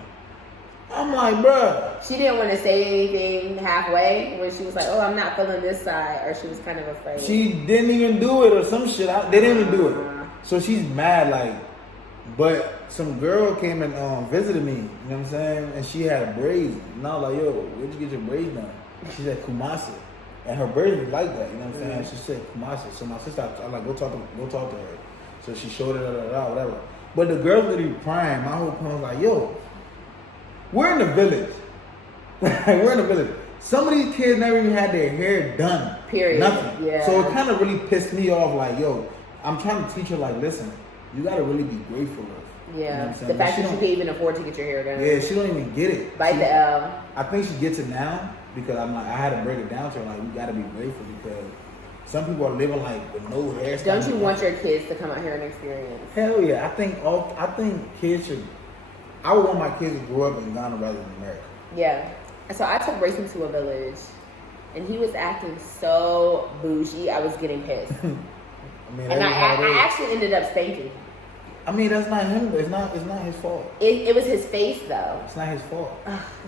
I'm like, bruh. She didn't want to say anything halfway when she was like, oh, I'm not feeling this side, or she was kind of afraid. She didn't even do it or some shit. They didn't even do it. So she's mad, like, but some girl came and visited me, you know what I'm saying? And she had braids. And I was like, yo, where'd you get your braids done? She said Kumasi. And her braids was like that, you know what I'm saying? She said Kumasi. So my sister, I was like, go talk to her. So she showed it, whatever. But the girl literally crying. My whole point was like, yo, we're in the village. We're in the village. Some of these kids never even had their hair done. Period. Nothing. Yeah. So it kind of really pissed me off. Like, yo, I'm trying to teach her, like, listen, you got to really be grateful of. Yeah. You know what I'm saying? The fact that you can't even afford to get your hair done. Yeah, she don't even get it. Bite the L. I think she gets it now because I had to break it down to her. Like, you got to be grateful because some people are living like with no hair. Don't you want your kids to come out here and experience? Hell yeah. I think kids should. I would want my kids to grow up in Ghana rather than America. Yeah. So I took Brayson to a village, and he was acting so bougie. I was getting pissed. And I actually ended up spanking him. I mean, that's not him. It's not his fault. It was his face, though. It's not his fault.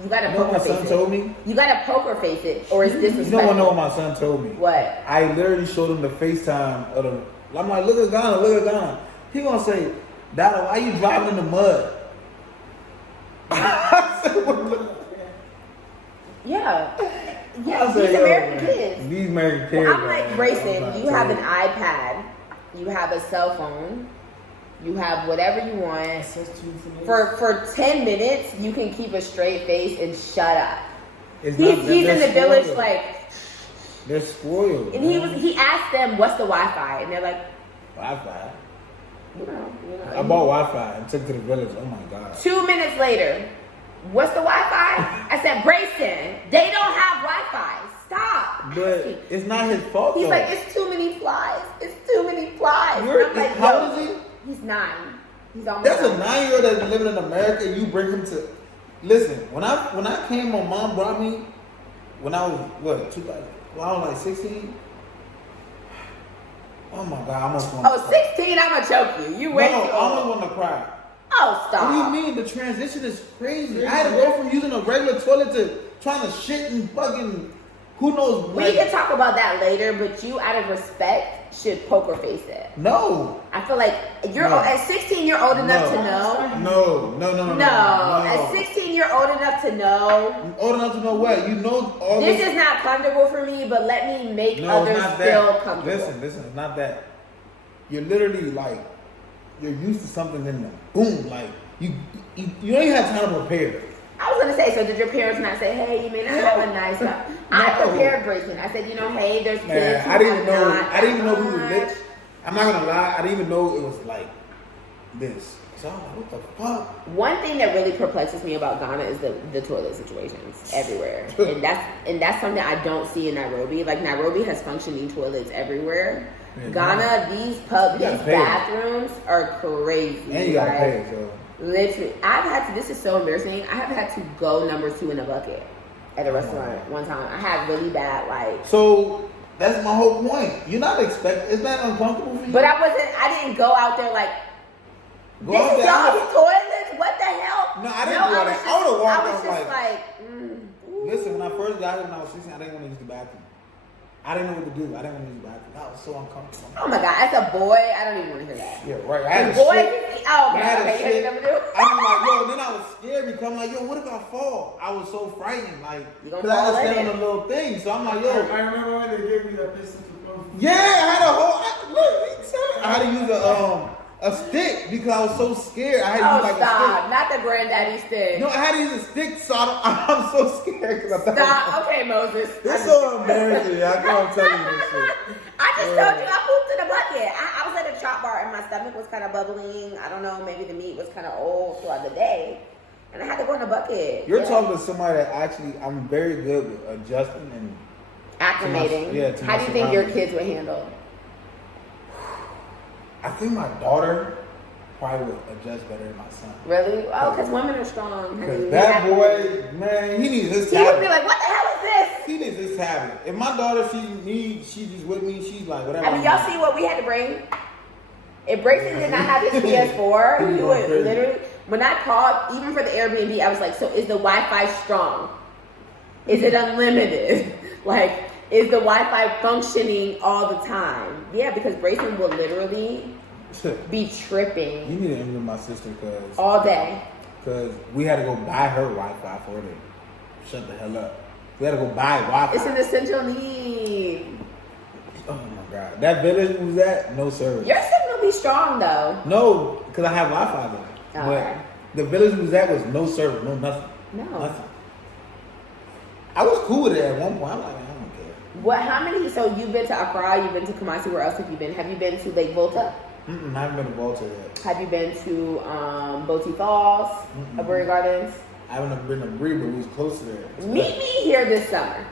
You gotta You know what poker my face son it. told me? You gotta poker face it, or it's disrespectful. You don't want to know what my son told me. What? I literally showed him the FaceTime of the. I'm like, look at Ghana. He gonna say, Dada, why you driving in the mud? I said, what the? Yeah. I said, These American kids. These American kids. Well, I'm like, Brayson, you have an iPad, you have a cell phone, you have whatever you want. For 10 minutes, you can keep a straight face and shut up. He's in the village like. They're spoiled. And he asked them, what's the Wi-Fi? And they're like, Wi-Fi? You know. I bought Wi-Fi and took it to the village. Oh my God. 2 minutes later, what's the Wi-Fi? I said, Brayson, they don't have Wi-Fi. Stop. But it's not his fault. He's though. like, it's too many flies. It's too many flies. I'm like, how old is he? He's 9. He's almost That's 9. a 9-year-old that's living in America. And you bring him to. Listen, when I came, my mom brought me. When I was 2000. When I was like 16. Oh my God, I almost want to cry. 16, I'm gonna choke you. You way too No, I old. almost want to cry. Oh, stop. What do you mean? The transition is crazy. I had to go from using a regular toilet to trying to shit and fucking who knows. We can talk about that later, but you, out of respect, should poker face it. No. I feel like at 16, you're old enough to know. No. At 16, you're old enough to know. Old enough to know what? You know all This is not comfortable for me, but let me make others feel comfortable. Listen, it's not that. you're literally like, you're used to something, then boom, like you don't even have time to prepare. I was gonna say, so did your parents not say, hey, you may not have a nice job? I prepared Grayson. I said, hey, there's kids. I didn't even know we were rich. I'm not gonna lie, I didn't even know it was like this. So I'm like, what the fuck? One thing that really perplexes me about Ghana is the toilet situations everywhere. and that's something I don't see in Nairobi. Like Nairobi has functioning toilets everywhere. Yeah, Ghana, these bathrooms are crazy. And you gotta pay, so. Literally, this is so embarrassing. I have had to go number 2 in a bucket at a restaurant one time. I had really bad, like. So, that's my whole point. You're not is that uncomfortable for you? But I didn't go out there like, this is y'all's toilets? What the hell? No, I didn't do that. I would have walked out like listen, when I first got here when I was 16, I didn't want to use the bathroom. I didn't know what to do. I didn't want to use the bathroom. That was so uncomfortable. Oh my God, as a boy, I don't even want to hear that. Yeah, right. I had a boy, shit. okay. I'm like, yo, then I was scared because I'm like, yo, what if I fall? I was so frightened, like, because I had to stand on a little thing. So I'm like, yo. I remember when they gave me that pistol to go. Yeah, I had a whole. I had to use a stick because I was so scared. I had to use like a stick. Not the granddaddy stick. No, I had to use a stick, so I'm so scared because I thought. Stop. Okay, Moses. It's so embarrassing. I can't tell you this shit. I just told you I pooped in a bucket. I was at a chop bar and my stomach was kind of bubbling. I don't know, maybe the meat was kind of old throughout the day. And I had to go in a bucket. You're talking to somebody that actually, I'm very good with adjusting and acclimating. How do you think your kids would handle? I think my daughter probably would adjust better than my son. Really? Oh, because women are strong. Because that boy, man, he needs his tablet. He would be like, what the hell is this? He needs his tablet. If my daughter, she's just with me, she's like, whatever. I mean, y'all see what we had to bring? If Brayson did not have his PS4, he would literally, when I called, even for the Airbnb, I was like, so is the Wi-Fi strong? Is it unlimited? Like, is the Wi-Fi functioning all the time? Yeah, because Brayson will literally be tripping. You need to interview my sister because all day. Because we had to go buy her Wi-Fi for her to shut the hell up. We had to go buy Wi-Fi. It's an essential need. Oh my God. That village was at no service. Your signal be strong though. No, because I have Wi-Fi there. Okay. But the village was at was no service, no nothing. No. Nothing. I was cool with it at one point. I'm like, I don't care. What? How many? So you've been to Accra, you've been to Kumasi. Where else have you been? Have you been to Lake Volta? I haven't been to Volta yet. Have you been to Boti Falls, Aburi Gardens? I haven't been to Bree, but we was close to there. Meet me here this summer.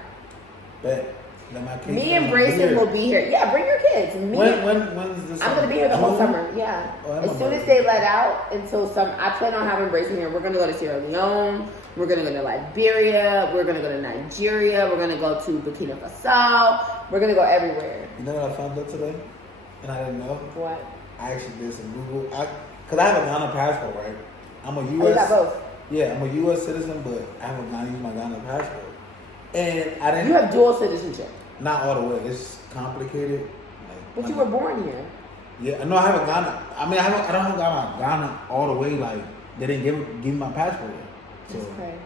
Bet. My kids me and Brayson will be here. Yeah, bring your kids. When's this? I'm gonna be here the whole summer. Yeah. As soon as they let out until summer. I plan on having Brayson here. We're gonna go to Sierra Leone. We're gonna go to Liberia. We're gonna go to Nigeria. We're gonna go to Burkina Faso. We're gonna go everywhere. You know what I found out today? And I didn't know? What? I actually did some Google. Because I have a Ghana passport, right? I'm a U.S. Oh, you got both? Yeah, I'm a U.S. citizen, but I haven't used my Ghana passport. And I didn't. You have dual citizenship. Not all the way. It's complicated. But you were born here. Yeah, no, I have a Ghana. I mean, I don't have Ghana all the way. Like they didn't give me my passport yet. So. That's crazy.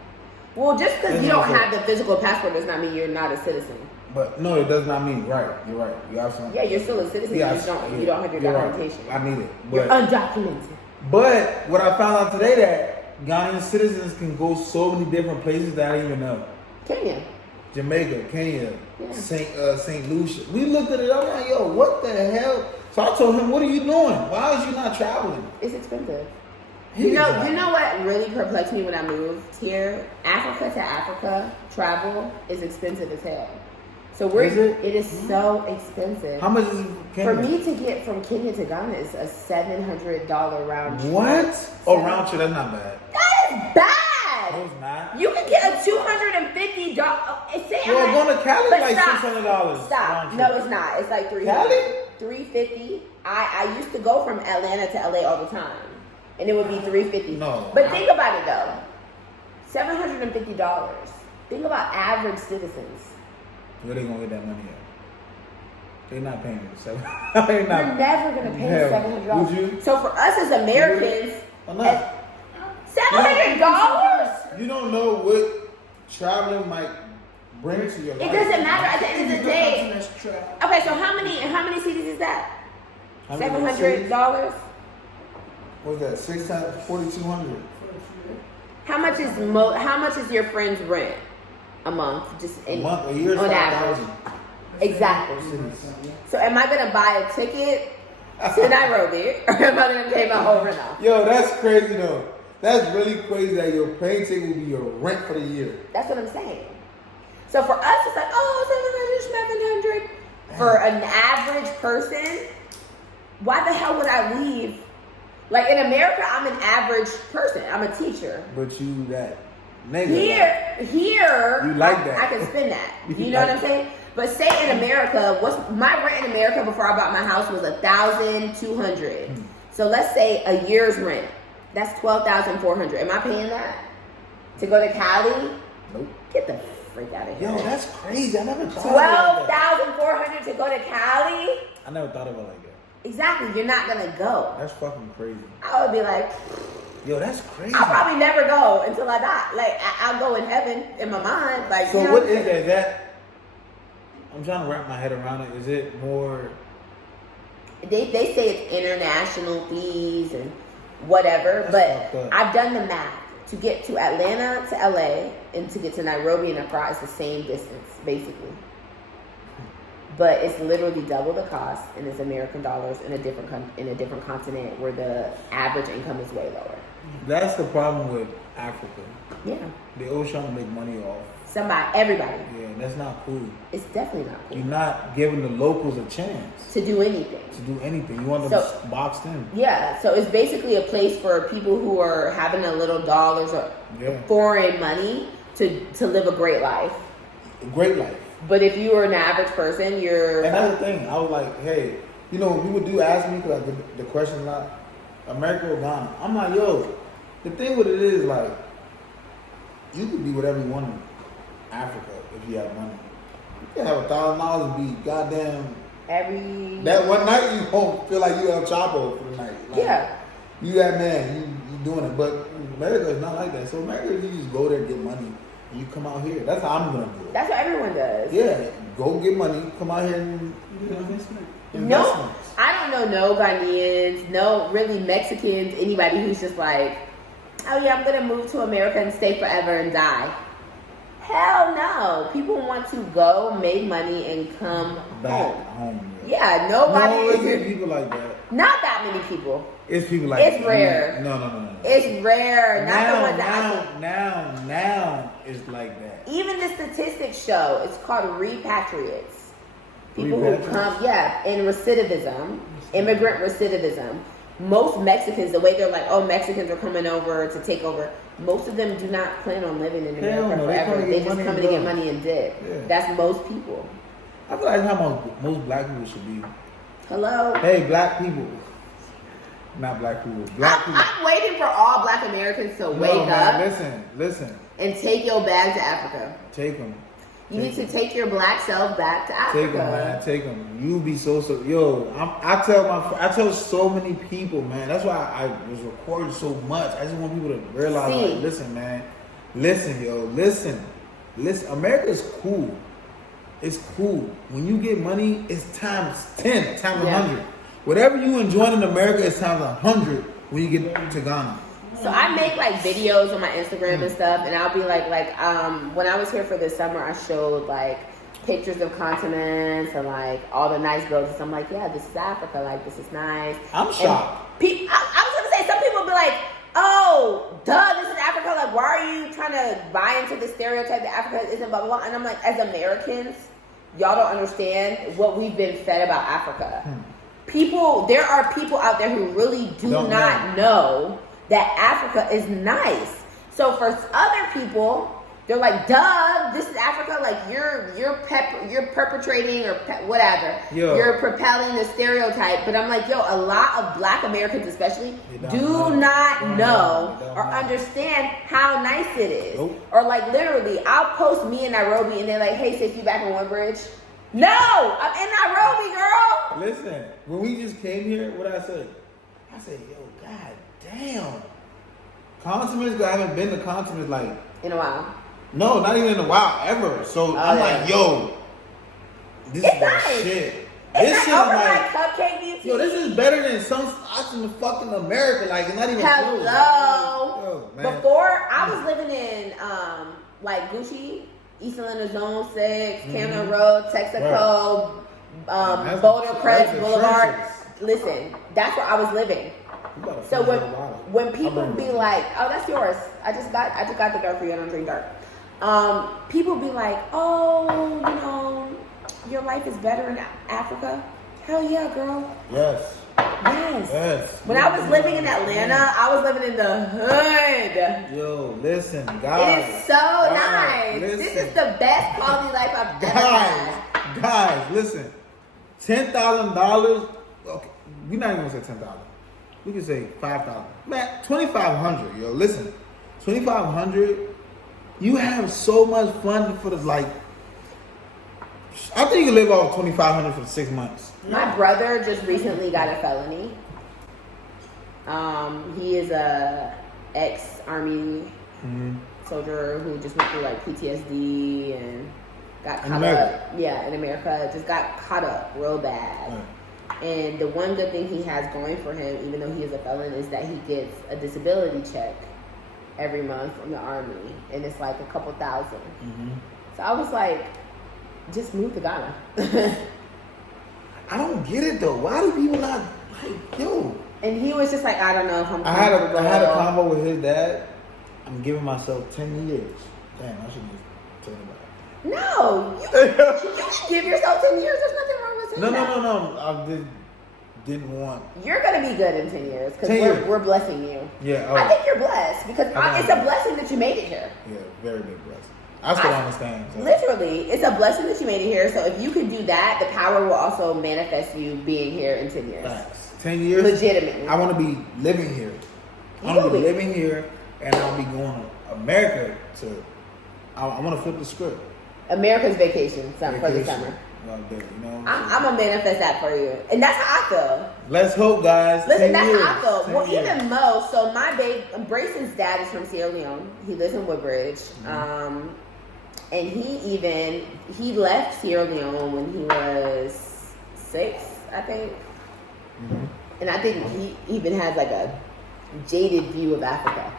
Well, just because you don't have the physical passport does not mean you're not a citizen. But no, it does not mean right. You're right. You have some. Yeah, you're still a citizen. Yeah, you don't have your documentation. Right. I need it. But, you're undocumented. But what I found out today that Ghanaian citizens can go so many different places that I didn't even know. Kenya. Jamaica, Kenya, yeah. St. Lucia. We looked at it. I'm like, yo, what the hell? So I told him, what are you doing? Why is you not traveling? It's expensive. You know what really perplexed me when I moved here? Africa to Africa travel is expensive as hell. So it is so expensive. How much is it? For me to get from Kenya to Ghana is a $700 round trip. What? Oh, round trip, that's not bad. That is bad. No, it's not. You can get a $250. Well, going to Cali is like $600. Stop. No, it's not. It's like $300. Cali? $350. I used to go from Atlanta to LA all the time. And it would be $350. No. But think about it though. $750. Think about average citizens. Where they gonna get that money at? They're not paying me You're never gonna pay $700. Would you? So for us as Americans, $700. You don't know what traveling might bring to your life. It doesn't matter at the end of the day. Okay, so how many cities is that? $700. What's that? 6 times 4,200. How much is your friend's rent a month? Just A month, a year, on average. 5,000. Exactly. So am I gonna buy a ticket to Nairobi, or am I gonna pay my whole rent off? Yo, that's crazy though. That's really crazy that your plane ticket will be your rent for the year. That's what I'm saying. So for us, it's like, oh, 700. For an average person, why the hell would I leave? Like in America, I'm an average person. I'm a teacher. But you that nigga. Here, you like that. I can spend that. You know what I'm saying? But say in America, what's my rent in America before I bought my house was $1,200. So let's say a year's rent. That's $12,400. Am I paying that to go to Cali? Nope. Get the freak out of here. Yo, that's crazy. I never thought about that. $12,400 to go to Cali? I never thought of it like that. Exactly. You're not gonna go. That's fucking crazy. I would be like, yo, that's crazy. I'll probably never go until I die. Like I'll go in heaven in my mind. Like, so you know what is that? Is that? I'm trying to wrap my head around it. Is it more? They say it's international fees and whatever, but I've done the math. To get to Atlanta to LA and to get to Nairobi and Accra is the same distance, basically. But it's literally double the cost, and it's American dollars in a different continent where the average income is way lower. That's the problem with Africa. Yeah. They always trying to make money off Everybody. Yeah, that's not cool. It's definitely not cool. You're not giving the locals a chance to do anything. You want them boxed in. Yeah, so it's basically a place for people who are having a little dollars or foreign money to live a great life. A great life. But if you were an average person, you're... And that's the thing. I was like, hey, you know, people do ask me, because I get the question a lot, America or Ghana? I'm like, yo, the thing with it is, like, you can be whatever you want in Africa if you have money. You can have $1,000 and be goddamn... That one night you won't feel like you El Chapo for the night. Like, yeah. You that man, you doing it. But America is not like that. So America, you just go there and get money. You come out here. That's how I'm gonna do it. That's what everyone does. Yeah, go get money. Come out here and investment. No, I don't know no Ghanaians, no really Mexicans, anybody who's just like, oh yeah, I'm gonna move to America and stay forever and die. Hell no. People want to go, make money, and come back home. Yeah, nobody. No, it's people like that. Not that many people. It's people like it's rare. No. It's rare. Not the ones now it's like that. Even the statistics show it's called repatriates. People who come, in recidivism, immigrant recidivism. Most Mexicans, the way they're like, oh, Mexicans are coming over to take over. Most of them do not plan on living in America forever. They just come to get money and dip. Yeah. That's most people. I feel like that's how most black people should be. Hello? Hey, black people. Not black people. Black people. I'm waiting for all black Americans to wake up. Listen. And take your bag to Africa. Take them. You need to take your black self back to Africa. Take them, man. Take them. You be so. Yo, I tell so many people, man. That's why I was recording so much. I just want people to realize, like, listen, man. Listen, yo. Listen. America is cool. It's cool. When you get money, it's times 10, times 100. Whatever you enjoy in America is times 100 when you get to Ghana. So I make like videos on my Instagram and stuff, and I'll be like when I was here for this summer, I showed like pictures of continents and like all the nice buildings. I'm like, yeah, this is Africa. Like, this is nice. I'm shocked. I was gonna say, some people will be like, oh, duh, this is Africa. Like, why are you trying to buy into the stereotype that Africa isn't blah, blah, blah? And I'm like, as Americans, y'all don't understand what we've been fed about Africa. There are people out there who really do not know that Africa is nice. So for other people, they're like, duh, this is Africa. Like, you're perpetrating or whatever. You're propelling the stereotype. But I'm like, a lot of black Americans especially do not know or understand how nice it is. Nope. Or like literally, I'll post me in Nairobi and they're like, hey sis, you back in Woodbridge? No, I'm in Nairobi, girl. Listen, when we just came here, what I said, yo, god damn. Consummates, I haven't been to consummates like in a while. No, not even in a while, ever. So I'm like, yo, this is that shit. It's like overnight cupcake. Do you AT&T. Yo, this is better than some spots in fucking America. Like, it's not even close. Hello. Yo, man. Before, I was living in, like, Gucci, East Atlanta Zone 6, Camden Road, Texaco, Boulder Crest Boulevard. Listen, that's where I was living. So when people be like, "Oh, that's yours. I just got the dark for you. I don't drink dark." People be like, "Oh, you know, your life is better in Africa." Hell yeah, girl. Yes. When I was living in Atlanta, I was living in the hood. Yo, listen, guys. It is so nice. Listen. This is the best quality life I've ever had. Guys, listen. $10,000. Okay, we're not even gonna say $10,000. We can say $5,000. Man, $2,500. Yo, listen. $2,500. You have so much fun for the like. I think you can live off $2,500 for 6 months. My brother just recently got a felony. He is a ex-army soldier who just went through like PTSD and got caught up. Yeah, in America, just got caught up real bad. And the one good thing he has going for him, even though he is a felon, is that he gets a disability check every month from the army, and it's like a couple thousand. So I was like, just move to Ghana. I don't get it though. Why do people not like, yo? And he was just like, I don't know if I'm I had a combo with his dad. I'm giving myself 10 years. Damn, I should just tell him about it. No, you can give yourself 10 years. There's nothing wrong with saying that. No. I didn't want. You're gonna be good in 10 years because we're blessing you. Yeah, I think you're blessed because it's a blessing that you made it here. Yeah, very big blessing. I still understand. So. Literally, it's a blessing that you made it here. So if you can do that, the power will also manifest you being here in 10 years. Facts. 10 years. Legitimately. I want to be living here. I want to be living here, and I'll be going to America to. I want to flip the script. America's vacation for the summer. I'm gonna manifest that for you, and that's how I feel. Let's hope, guys. Listen, that's how I feel. Well, even Mo. So my Brayson's dad is from Sierra Leone. He lives in Woodbridge, and he left Sierra Leone when he was 6, I think. And I think he even has like a jaded view of Africa.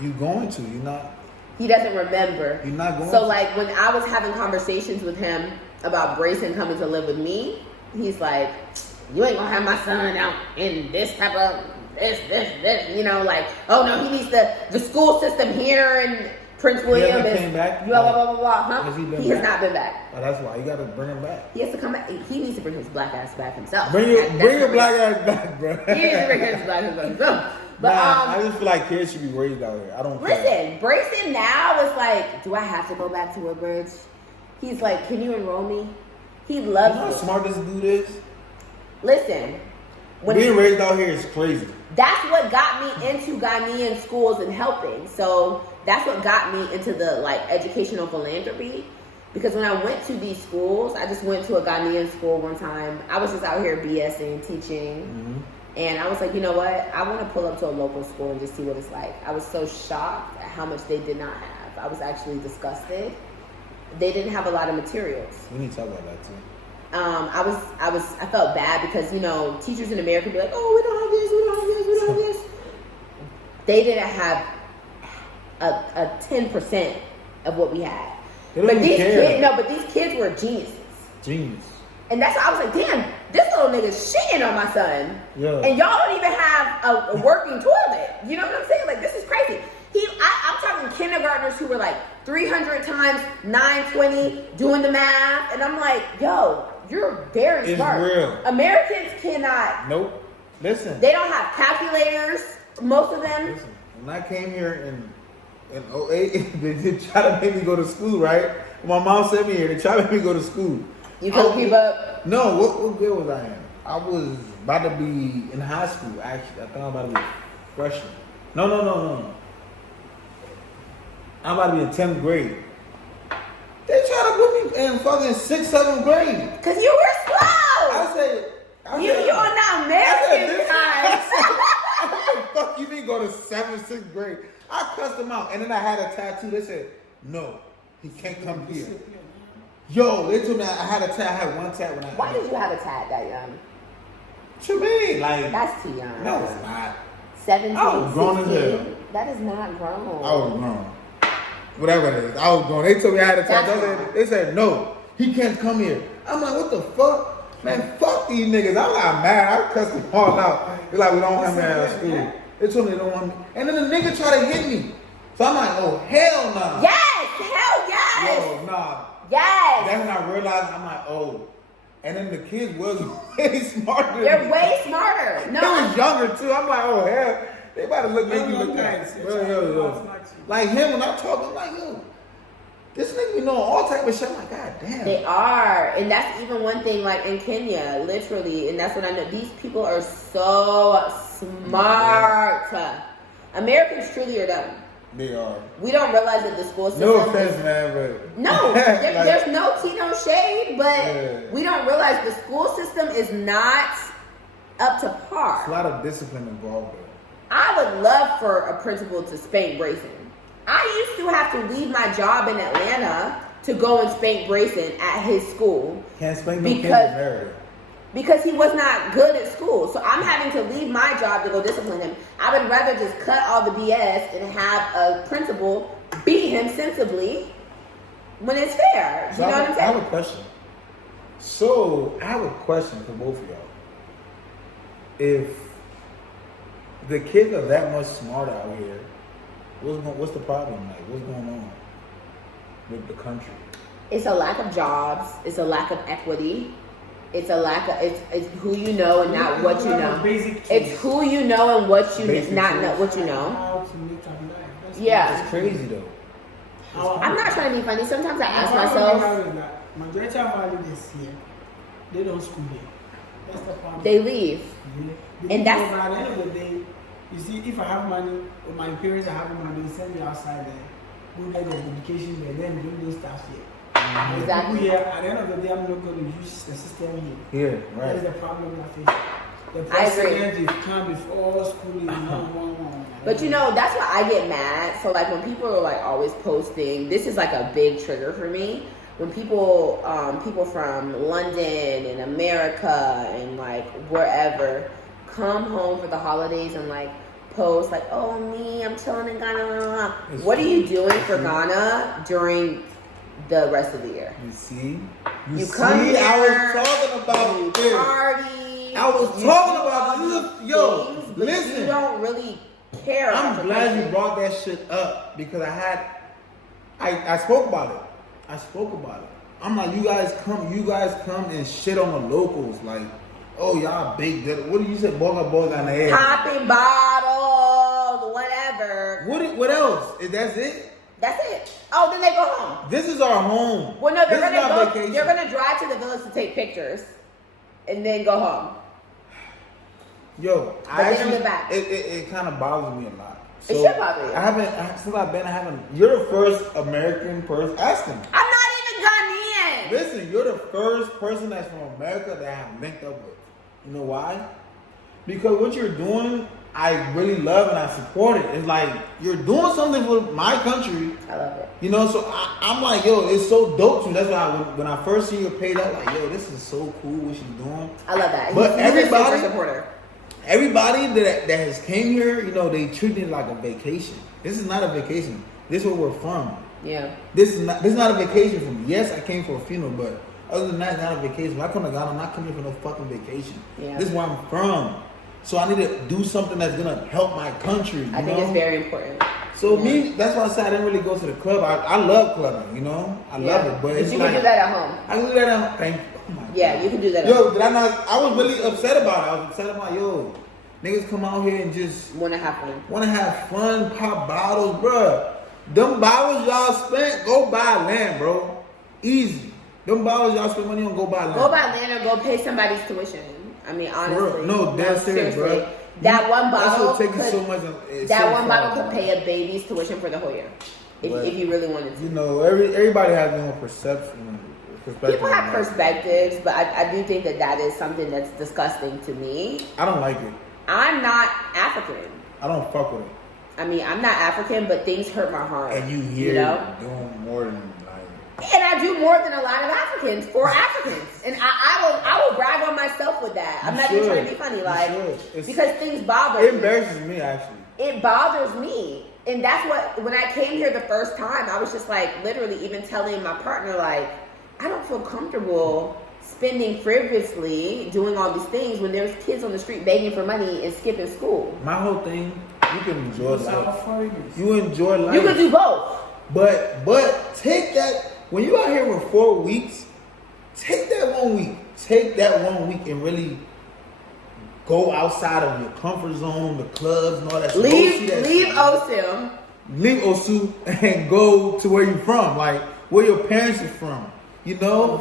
You going to? You're not. He doesn't remember. You're not going. So like when I was having conversations with him about Brayson coming to live with me, he's like, you ain't gonna have my son out in this type of this, you know, like, oh no, he needs the school system here in Prince William is came back? blah blah blah blah. Huh? He has not been back. Oh, that's why you gotta bring him back. He has to come back. He needs to bring his black ass back himself. Bring your black ass back, bro. He needs to bring his black ass back himself. But I just feel like kids should be raised out here. I don't. Listen, Brayson now is like, do I have to go back to Woodbridge? He's like, can you enroll me? He loves you know it. how smart this dude is? Listen. Being raised out here is crazy. That's what got me into Ghanaian schools and helping. So that's what got me into the like educational philanthropy. Because when I went to these schools, I just went to a Ghanaian school one time. I was just out here BSing, teaching. And I was like, you know what? I want to pull up to a local school and just see what it's like. I was so shocked at how much they did not have. I was actually disgusted. They didn't have a lot of materials. We need to talk about that too. I felt bad because, you know, teachers in America be like, oh, we don't have this. They didn't have a 10% of what we had. But these kids were geniuses. Genius. And that's why I was like, damn, this little nigga's shitting on my son. Yeah. And y'all don't even have a working toilet. You know what I'm saying? Like, this is crazy. I'm talking kindergartners who were like 300 times 920 doing the math. And I'm like, yo, you're very smart. It's real. Americans cannot. Nope. Listen. They don't have calculators, most of them. Listen, when I came here in 08, they tried to make me go to school, right? When my mom sent me here, they tried to make me go to school. You couldn't keep up? No, what grade was I in? I was about to be in high school, actually. I think I was about to be a freshman. No. I'm about to be in 10th grade. They try to put me in fucking 6th, 7th grade. Because you were slow. I said you're not American time. What the fuck you mean go to 7th, 6th grade? I cussed them out. And then I had a tattoo. They said, no, he can't come here. Yo, they told me I had a tat. I had one tat when I. Why did you have a tat that young? What you mean? Like, That's too young. no, it's not. 17, I was grown as 16. hell. That is not grown. I was grown. Whatever it is. I was grown. They told me I had to talk. They said, no, he can't come here. I'm like, what the fuck? Man, fuck these niggas. I got mad. I cussed them all out. They're like, we don't want me at school. They told me they don't want me. And then the nigga tried to hit me. So I'm like, oh, hell nah. Yes! Hell yes! Yo, nah. Yes! That's when I realized, I'm like, oh. And then the kids was way smarter. They're way smarter. No, They was younger too. I'm like, oh hell, they about to make me look nice. Like him when I talk, I'm like, yo, this nigga be knowing all type of shit. I'm like, god damn. they are, and that's even one thing. Like in Kenya, literally, and that's what I know. These people are so smart. Americans truly are dumb. They are. We don't realize that the school system. No offense, man, but No, there's no tea, no shade, but Yeah. we don't realize the school system is not up to par. there's a lot of discipline involved there. I would love for a principal to spank Grayson. I used to have to leave my job in Atlanta to go and spank Grayson at his school Can't spank no kids in Because- America. because he was not good at school. So I'm having to leave my job to go discipline him. I would rather just cut all the BS and have a principal beat him sensibly when it's fair. You So know I what I'm have saying? a question. So I have a question for both of y'all. If the kids are that much smarter out here, what's the problem? Like, what's going on with the country? It's a lack of jobs. It's a lack of equity. It's a lack of it's who you know and not what you know. It's who you know and what you Basic not tools. know what you know. How to make a life. That's Yeah. It's crazy though. I'm not trying to be funny. Sometimes I ask The myself, problem is that majority of our leaders here, they don't school here. That's the problem. they leave. The And people, that's- but at the end of the day, you see, if I have money, or my parents are having money, they send me outside there, go get the education there, then bring those stuff here. Exactly. People here, at the end of the day, I'm not going to use the system here. Yeah, That is right. the problem I face. The I agree. president is come before school is one. But you know, that's why I get mad. So like when people are like always posting, this is like a big trigger for me. When people from London and America and like wherever come home for the holidays and like post like, oh me, I'm chilling in Ghana. What are you doing for Ghana during the rest of the year? You see? You see? come here, I was talking about you this. party. I was you talking do about all this. these Yo, things, but listen. You don't really care. about I'm the glad country. you brought that shit up because I spoke about it. I spoke about it. I'm like, you guys come and shit on the locals. Like, oh, y'all big good. What do you say? Boga on the head. Popping bottles, whatever. What else? That's it? That's it. Oh, then they go home. This is our home. Well, no, they're This is gonna not go. vacation. They're gonna drive to the village to take pictures, and then go home. Yo, But they don't get back. It kind of bothers me a lot. It should bother you. Since I've been, I haven't. You're the first American person. Ask them. I'm not even Ghanaian. Listen, you're the first person that's from America that I have linked up with. You know why? Because what you're doing, I really love and I support it. It's like you're doing something for my country. I love it. You know, so I'm like, yo, it's so dope to me. That's why when I first see your page, I was like, yo, this is so cool what she's doing. I love that. But He's a everybody- super supporter. Everybody that has came here, you know, they treat it like a vacation. This is not a vacation. This is where we're from. Yeah. This is not a vacation for me. Yes, I came for a funeral, but other than that, it's not a vacation. When I come to Ghana, I'm not coming here for no fucking vacation. Yeah. This is where I'm from. So I need to do something that's gonna help my country. You I think know? it's very important. So Yeah. me, that's why I said I didn't really go to the club. I love clubbing, you know? I love it. But it's you like, can do that at home. I can do that at home. Thank you. Oh my Yeah, God. you can do that. Yo, did I not? I was really upset about it. I was upset about, yo, niggas come out here and just Want to have fun? want to have fun, pop bottles, bruh. Them bottles y'all spent, go buy land, bro. Easy. Them bottles y'all spend money on, go buy land. Go buy land or go pay somebody's tuition. I mean, honestly. No, dead serious, bro. seriously. That one That's bottle what takes you could, so much. It's that so one far, bottle could bro. pay a baby's tuition for the whole year. But- If you really wanted to. You know, everybody has their own perception. Perspective People have on that. perspectives, but I do think that is something that's disgusting to me. I don't like it. I'm not African. I don't fuck with it. I mean, I'm not African, but things hurt my heart. And you hear know? doing more than like. And I do more than a lot of Africans for Africans. And I will brag on myself myself with that. I'm You not even should. trying to be funny, You like should. because things bother It me. embarrasses me actually. It bothers me. And that's what, when I came here the first time, I was just like, literally even telling my partner, like, I don't feel comfortable spending frivolously doing all these things when there's kids on the street begging for money and skipping school. My whole thing, you can enjoy Those are life. foreigners. You enjoy life. You can do both. But take that, when you out here for 4 weeks, take that 1 week. Take that 1 week and really go outside of your comfort zone, the clubs and all that stuff. Leave OSIM. Leave Osu and go to where you're from, like where your parents are from. You know,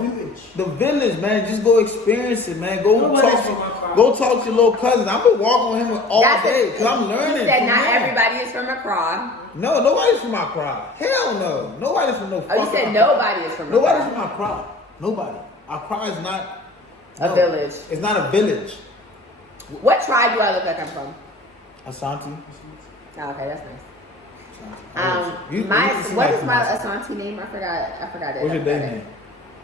the village, man. Just go experience it, man. Go talk to your little cousins. I'm gonna walk with him all day because I'm learning. You said from not him. everybody is from Accra. No, nobody's from Accra. Hell no, nobody's from no. Oh, you said nobody is from Accra. Nobody's from Accra. Nobody. Accra is not A village. It's not a village. What tribe do I look like I'm from? Asante. Oh, okay, that's nice. You seem What like is my Kumasi. Asante name? I forgot it. What's your day name?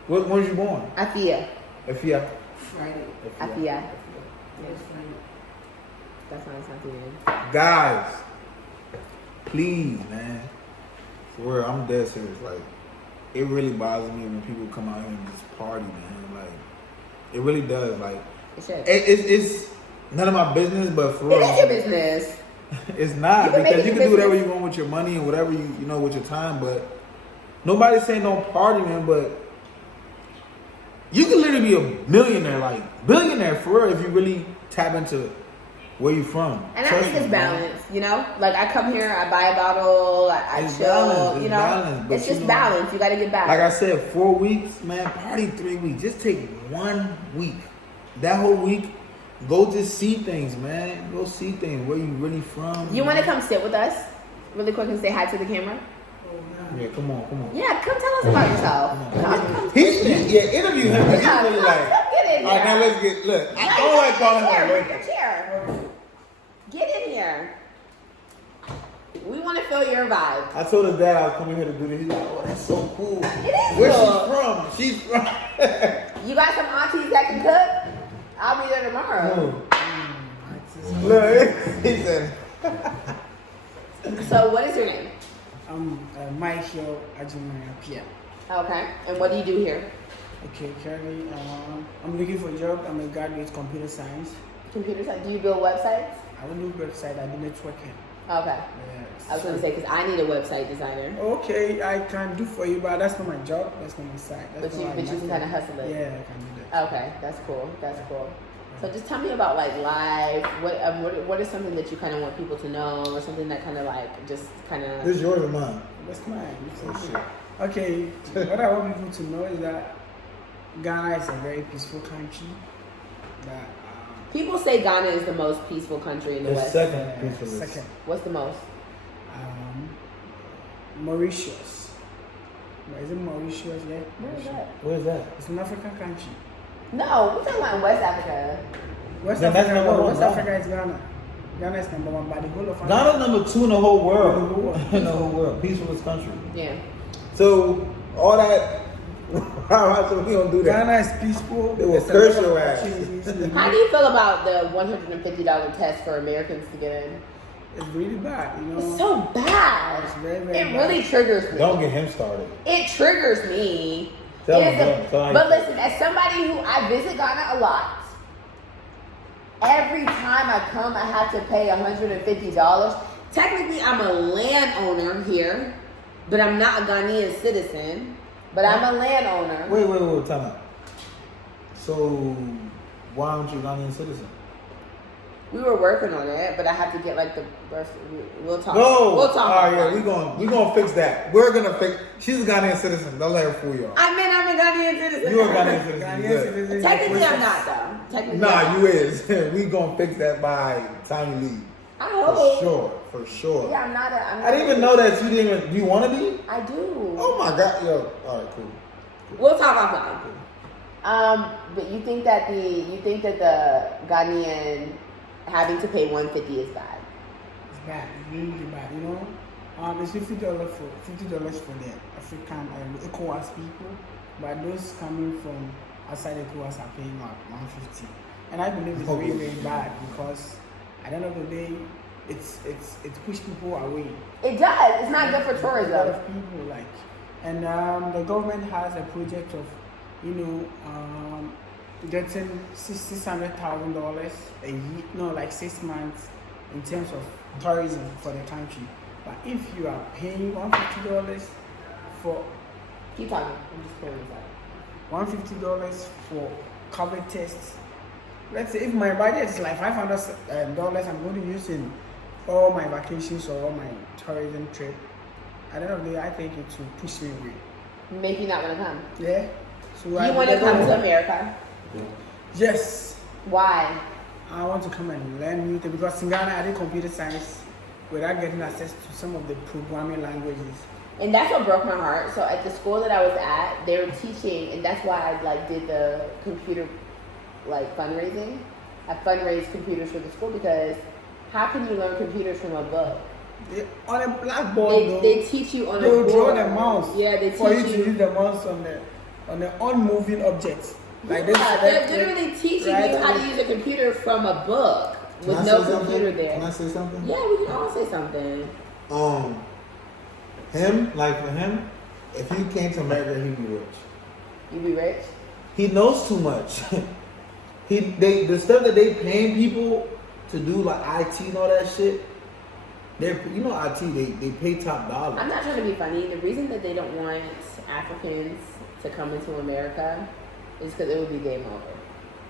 When was you born? Afia. Afia. Friday. Afia. Yes, Friday. That's my Asante name. Guys, please, man. For real, I'm dead serious. Like, it really bothers me when people come out here and just party, man. Like, it really does. Like, It should. it's none of my business, but for real, It is your business. it's not You can make because it you your can do whatever business. you want with your money and whatever you know with your time. But nobody's saying don't party, man. But you can literally be a millionaire, like billionaire for real, if you really tap into where you from. And I Trust think me, it's man. balance, you know? Like, I come here, I buy a bottle, I It's chill, balance, you it's know? balance, but It's you just know, balance. You got to get back. Like I said, 4 weeks, man, party 3 weeks. Just take 1 week. That whole week, go just see things, man. Go see things. Where you really from. You want to come sit with us really quick and say hi to the camera? Yeah, come on. Yeah, come tell us about yourself. Come. Interview him. 'Cause he's Yeah, really come, like. come get in All right, now here. let's get. Look, I Yeah, don't like calling your him chair, a your chair. Get in here. We want to feel your vibe. I told his dad I was coming here to do this. He's like, oh, that's so cool. It is Where's cool. she from? She's from. You got some aunties that can cook? I'll be there tomorrow. Look, he said. So, what is your name? I'm Michael Ajimaya. Okay. And what do you do here? Okay, currently I'm looking for a job. I'm a graduate computer science. Computer science. Do you build websites? I don't do website, I do networking. Okay. Yes. I was gonna say because I need a website designer. Okay, I can do for you, but that's not my job. That's not my side. That's But you not can my kind of hustle it. Yeah, I can do that. Okay, that's cool. That's cool. So just tell me about like life. What is something that you kind of want people to know, or something that kind of like just kind of. This is yours or mine? That's mine. Oh, shit. Okay, what I want people to know is that Ghana is a very peaceful country. That People say Ghana is the most peaceful country in the The West. second peacefulest. second, What's the most? Mauritius. Is it Mauritius? Yeah. Where is that? Where's that? It's an African country. No, we're talking about in West Africa. West Then that's Africa. number one, West Ghana. Africa is Ghana. Ghana is number one by the whole of Africa. Ghana's number 2 in the whole world. In the whole world. In the whole world. Peacefulest country. Yeah. So, all that. So we don't do that. Ghana is peaceful. They will There's a curse lot of your ass. opportunities. How do you feel about the $150 test for Americans to get in? It's really bad, you know. It's so bad. It's very, very It bad. really triggers me. Don't get him started. It triggers me. Tell It him, is tell him. Tell him. but listen, as somebody who I visit Ghana a lot, every time I come, I have to pay $150. Technically, I'm a landowner here, but I'm not a Ghanaian citizen. But I'm a landowner. Wait, time out. So, why aren't you a Ghanaian citizen? We were working on it, but I have to get like the birth. We'll talk. No! We'll talk. All right, about yeah, it. we gonna fix that. We're gonna fix. She's a Ghanaian citizen. Don't let her fool y'all. I'm a Ghanaian citizen. You're a Ghanaian citizen. Ghanaian Good. citizens Technically, are I'm not though. Technically, Nah, I'm you not. is. We gonna fix that by the time you leave. I For hope. sure. Yeah, I'm not. I didn't even know that you didn't even. Do you want to be? I do. Oh my god, yo. All right, cool. We'll talk offline. But you think that the Ghanaian having to pay $150 is bad? It's bad. It's really, really bad. You know, it's $50 for the African ECOWAS people, but those coming from outside ECOWAS are paying out 150, and I believe it's really, really bad because at the end of the day, it's pushed people away. It does. It's not good for A lot tourism. of people like, and the government has a project of, getting $600,000 a year, no, like 6 months in terms of tourism for the country. But if you are paying $150 for Keep talking. I'm just pulling this out. $150 for COVID tests. Let's say if my budget is like $500, I'm going to use in all my vacations or all my tourism trip. At the end of the day, I think it will push me away. Make you not want to come. Yeah. So You want to come to America? Yes. Why? I want to come and learn new things because in Ghana I did computer science without getting access to some of the programming languages. And that's what broke my heart. So at the school that I was at, they were teaching, and that's why I did the computer fundraising. I fundraised computers for the school because how can you learn computers from a book? On a blackboard, They teach you on a they will board. draw the mouse. Yeah, they teach for you to use the mouse on the unmoving objects. Like they're literally teaching you how to use a computer from a book with no computer there. Can I say something? Yeah, we can all say something. For him, if he came to America, he'd be rich. You be rich? He knows too much. The stuff that they paying people to do like IT and all that shit. IT, they pay top dollar. I'm not trying to be funny. The reason that they don't want Africans to come into America is because it would be game over.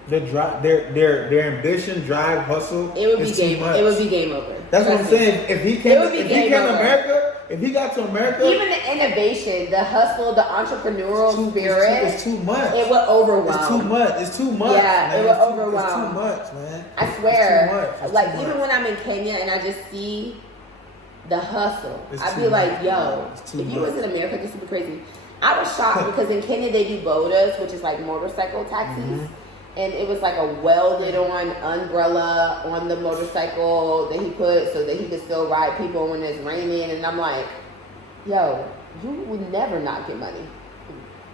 Their ambition, drive, hustle. It would be is game. too much. It would be game over. That's what I'm saying. If he came to America, if he got to America, even the innovation, the hustle, the entrepreneurial spirit, it's too much. It would overwhelm. It's too much. Yeah, man. it would overwhelm. It's too much, man. I swear. It's too much. Even when I'm in Kenya and I just see the hustle, It's I'd too be like, much. yo, It's if too you was much. in America, this would be crazy. I was shocked because in Kenya they do bodas, which is like motorcycle taxis. Mm-hmm. And it was like a welded on umbrella on the motorcycle that he put so that he could still ride people when it's raining. And I'm like, yo, you would never not get money.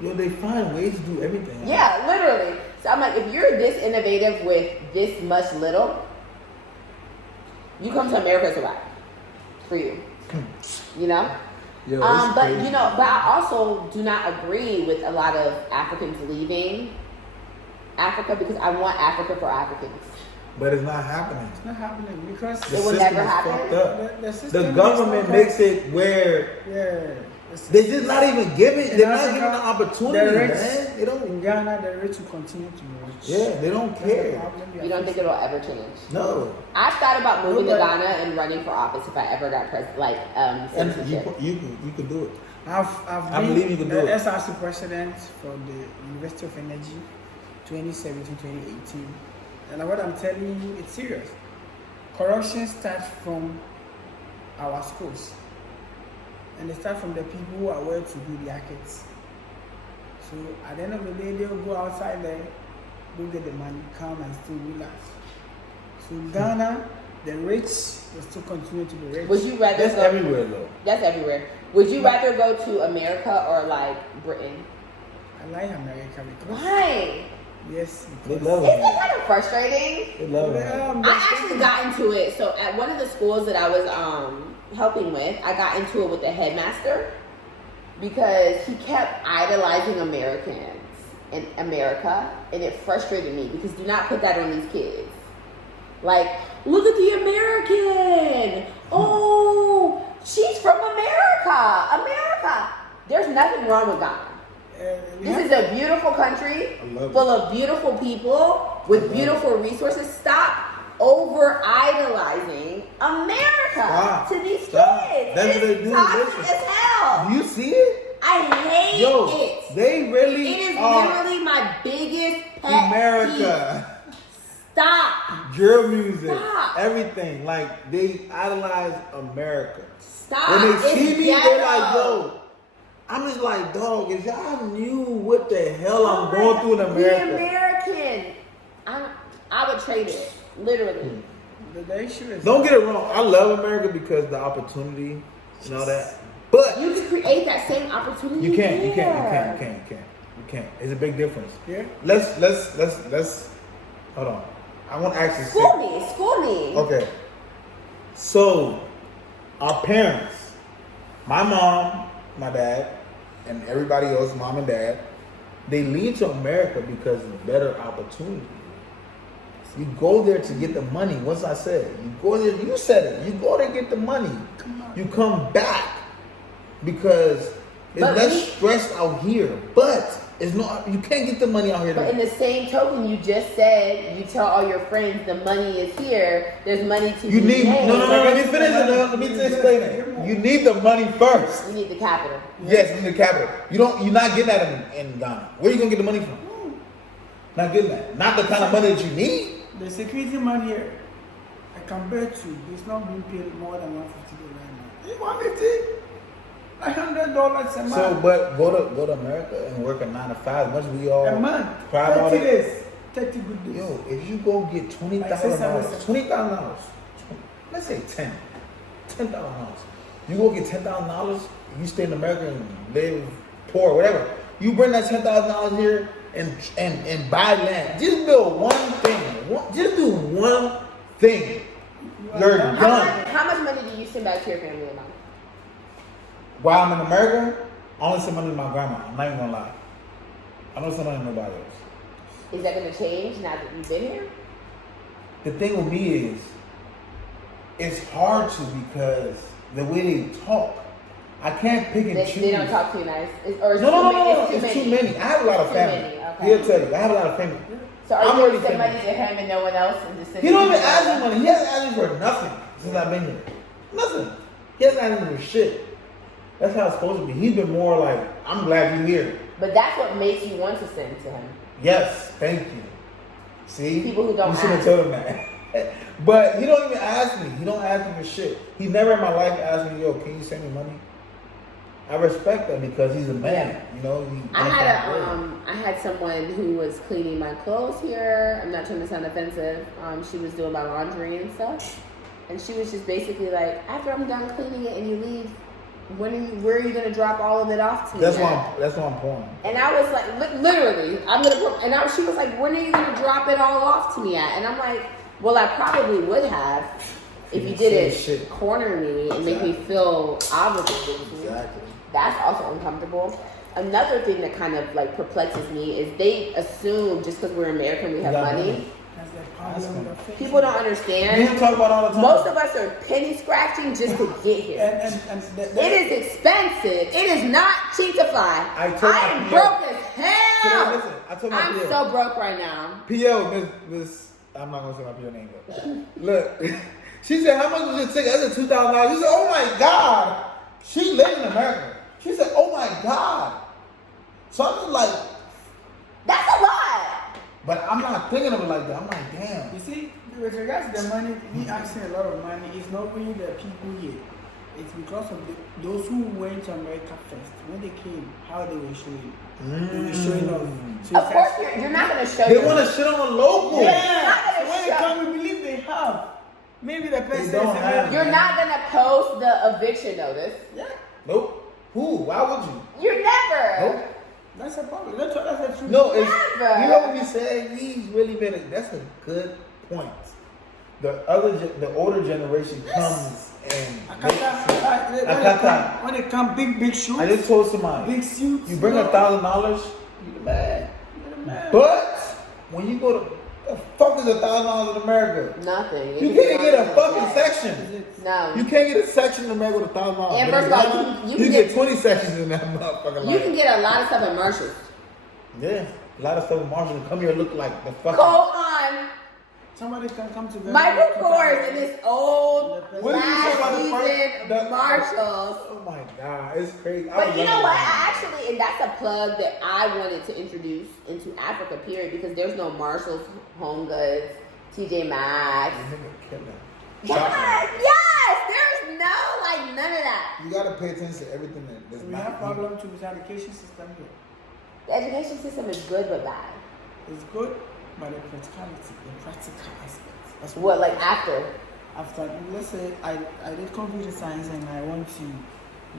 Yo, they find ways to do everything. Yeah, literally. So I'm like, if you're this innovative with this much little, you come to America, it's a wrap for you. You know? Yo, But I also do not agree with a lot of Africans leaving Africa because I want Africa for Africans. But it's not happening. It's not happening because It will never happen. The government makes it where they just not even giving. They're not giving the opportunity, man. They don't. In Ghana, the rich will continue to be rich. Yeah, they don't care. You don't think it'll ever change? No. I've thought about moving to Ghana and running for office if I ever got And citizenship. you can do it. I believe you can do the it. SRC president for the University of Energy, 2017-2018. And what I'm telling you, it's serious. Corruption starts from our schools. And they start from the people who are well to do their kids. So at the end of the day, they'll go outside there, go get the money, come and still relax. So Ghana, the rich will still continue to be rich. Would you rather That's go everywhere though. That's everywhere. Would you rather go to America or like Britain? I like America because Why? yes, They because love Isn't it. it kind of frustrating? They love it. I actually got into it. So at one of the schools that I was helping with, I got into it with the headmaster because he kept idolizing Americans in America, and it frustrated me because do not put that on these kids. Like, look at the American. Oh, she's from America. America. There's nothing wrong with Ghana. This is a beautiful country full of beautiful people with beautiful resources. Stop over idolizing America to these kids. That's what they do. Toxic as hell. Do you see it? I hate it. They really It is are literally my biggest pet America. peeve. Stop. Drill music, Stop. everything. Like they idolize America. Stop. When they It's see me, they're like, ghetto. yo. I'm just like, dog, if y'all knew what the hell I'm going through in America. The American. I would trade it. Literally. the issue is Don't get it wrong. I love America because the opportunity and all that. But You can create that same opportunity. you can't. here. can't. It's a big difference. Yeah. Let's hold on. I want to actually School me. Okay. So, our parents, my mom, my dad, and everybody else, mom and dad, they leave to America because of better opportunity. You go there to get the money. What's I said? You go there. You said it. You go there to get the money. You come back because it's less stress out here. But it's not. You can't get the money out here. But in the same token, you just said you tell all your friends the money is here. There's money to you be need. made. No. Let me finish it. Let me explain it. You need the money first. You need the capital. Yes, you need the capital. You're not getting that in Ghana. Where are you gonna get the money from? Not getting that. Not the kind of money that you need. The security man here, I can bet you, he's not being paid more than $150 right now. $150? $100 a month. So, but go to America and work a 9 to 5. Much we all a month. cry about 30 it. days. 30 good days. Yo, if you go get $20,000, let's say $10,000. You go get $10,000. You stay in America and live poor, whatever. You bring that $10,000 here and buy land. Just build one thing. Just do one thing. You're done. How much money do you send back to your family a month? While I'm in America, I only send money to my grandma. I'm not even gonna lie. I don't send money to nobody else. Is that going to change now that you've been here? The thing with me is, it's hard to because the way they talk, I can't pick and choose. They don't talk too nice? No. It's too many. I have a lot of family. Okay. He'll tell you, I have a lot of family. So are you going to send money to him and no one else? And just He don't even ask me money. He hasn't asked me for nothing since I've been here. Nothing. He hasn't asked me for shit. That's how it's supposed to be. He's been more like, I'm glad you're here. But that's what makes you want to send to him. Yes, thank you. See? People who don't You should have told him that. But he don't even ask me. He don't ask me for shit. He never in my life asked me, yo, can you send me money? I respect that because he's a man. You know, I had someone who was cleaning my clothes here. I'm not trying to sound offensive. She was doing my laundry and stuff, and she was just basically like, after I'm done cleaning it and you leave, where are you gonna drop all of it off to me? That's why I'm pouring. And I was like, literally, she was like, when are you gonna drop it all off to me at? And I'm like, well, I probably would have if you didn't corner me and make me feel obligated. Exactly. That's also uncomfortable. Another thing that kind of like perplexes me is they assume just because we're American we have money. That's their problem. People don't understand. We talk about all the time. Most of us are penny scratching just to get here. It is expensive. It is not cheap to fly. I am broke as hell. Listen, I'm so broke right now. PO, Miss, I'm not gonna say my PO name, but look, she said, "How much was your ticket?" I said $2,000. She said, "Oh my God." She lives in America. She said, "Oh my God." So I'm just like, that's a lot. But I'm not thinking of it like that. I'm like, damn. You see, with regards to the money, we asking a lot of money. It's not really the people here. It's because of those who went to America first. When they came, how they were showing. They were showing off. So of course, you're not going to show. They want to shit on the local. Yeah. So when they come, we believe they have. Maybe the person don't have. You're not going to post the eviction notice. Yeah. Nope. Who? Why would you? You're never. Nope. That's a problem. That's a truth. No, it's, Never. you know what we say? He's really been. That's a good point. The older generation comes and when they come, big shoes. I just told somebody, big suits. you bring $1,000, you the man. But when you go to, the fuck is $1,000 in America? Nothing. You can't get a fucking section. No. You can't get a section in America with $1,000. And first of all, you can get 20 sections in that motherfucker. You can get a lot of stuff at Marshalls. Yeah, a lot of stuff in Marshall come here and look like the fucking. Go on. Somebody can come to Michael Kors in this old What did you say about the season Marshalls. Oh my God, it's crazy. But you know what? And that's a plug that I wanted to introduce into Africa, period, because there's no Marshalls, Home Goods, TJ Maxx. Yes, there's none of that. You gotta pay attention to everything that's we have problems with the education system here. The education system is good but bad. It's good, but the practicality, the practical aspects. That's What, like after, let's say I did computer science and I want to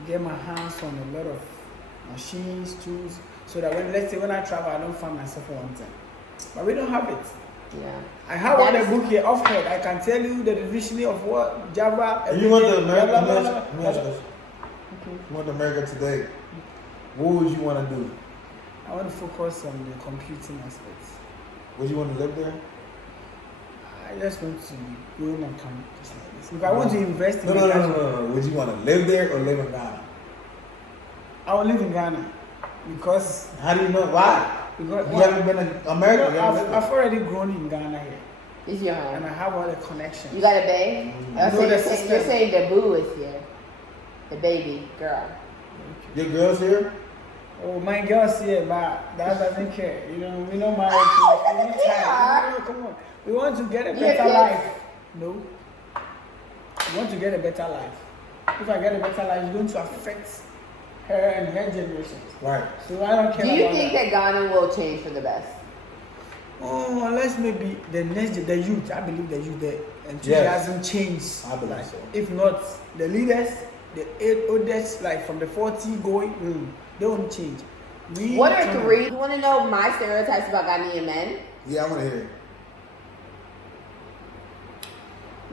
get my hands on a lot of machines, tools. so that let's say when I travel, I don't find myself one time. But we don't have it. Yeah. I have one book here off head. I can tell you the dictionary of what Java. You want the American? Okay. You want America today? What would you want to do? I want to focus on the computing aspects. Would you want to live there? I just want to go in and come just like this. If I want to invest in No. Would you want to live there or live in Ghana? I will live in Ghana because. How do you know why? Because you haven't been in America. I've already grown in Ghana here. It's your home. And I have all the connections. You got a babe? You're saying the boo is here. The baby girl. Your girl's here? Oh, my girl's here, but that doesn't care. You know, we don't marry. Come on. We want to get a better life. No. We want to get a better life. If I get a better life, it's going to affect her and her generations. Right. So I don't care. Do you think that Ghana will change for the best? Oh, unless maybe the youth. I believe the youth, the enthusiasm change. I believe so. If not, the leaders, the oldest, like from the 40 going, they won't change. What are three? You want to know my stereotypes about Ghanaian men? Yeah, I want to hear it.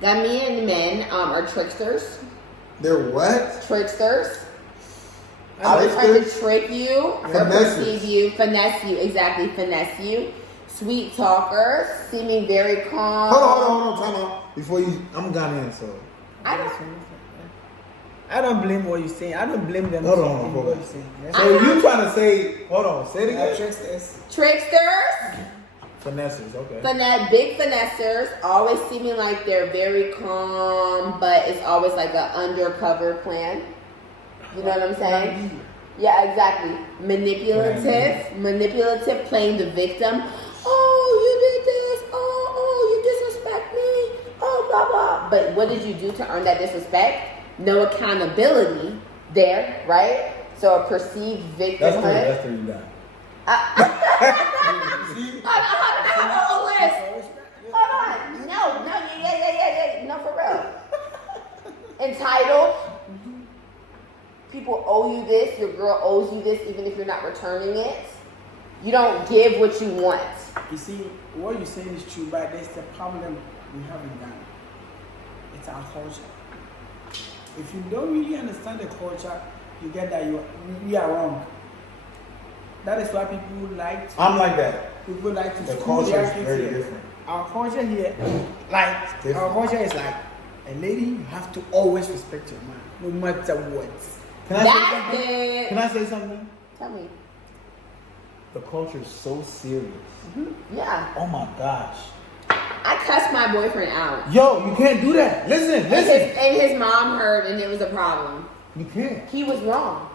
Ghanaian men are tricksters. They're what? Tricksters. Always trying to trick you or perceive you, finesse you, exactly, finesse you. Sweet talkers, seeming very calm. Hold on, time out. I'm Ghanaian, so. I don't blame what you're saying. I don't blame them. Hold on. What you're saying. Yes. So you trying to say? Hold on, say it again. Tricksters. Finessers, okay. Big finessers, always seeming like they're very calm, but it's always like an undercover plan. You know what I'm saying? Yeah, exactly. Manipulative, playing the victim. Oh, you did this. Oh, you disrespect me. Oh, blah, blah. But what did you do to earn that disrespect? No accountability there, right? So a perceived victimhood. That's three you got. Hold on. No, yeah. No, for real. Entitled. People owe you this. Your girl owes you this, even if you're not returning it. You don't give what you want. You see, what you're saying is true, but there's the problem we have in Ghana. It's our culture. If you don't really understand the culture, you get that we are wrong. That is why people like to. I'm like that. People like to. The culture is very different. Our culture here, our culture is like a lady. You have to always respect your man, no matter what. Can I say something? Tell me. The culture is so serious. Mm-hmm. Yeah. Oh my gosh. I cussed my boyfriend out. Yo, you can't do that. Listen. And his mom heard, and it was a problem. You can't. He was wrong.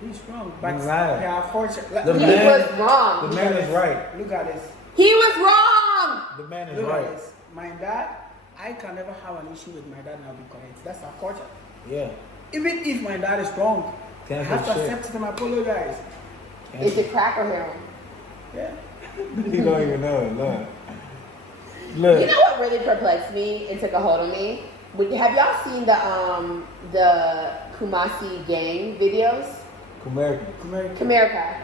He's wrong. But right. our culture. He was wrong. The man is right. Look at this. He was wrong. The man is Look right. at this. My dad, I can never have an issue with my dad and I'll be correct. That's our culture. Yeah. Even if my dad is wrong, I have to accept it and apologize. Is it crack or heroin? Yeah. You don't even know it, Lord. Look. You know what really perplexed me and took a hold of me? Have y'all seen the Kumasi gang videos? Kumerica.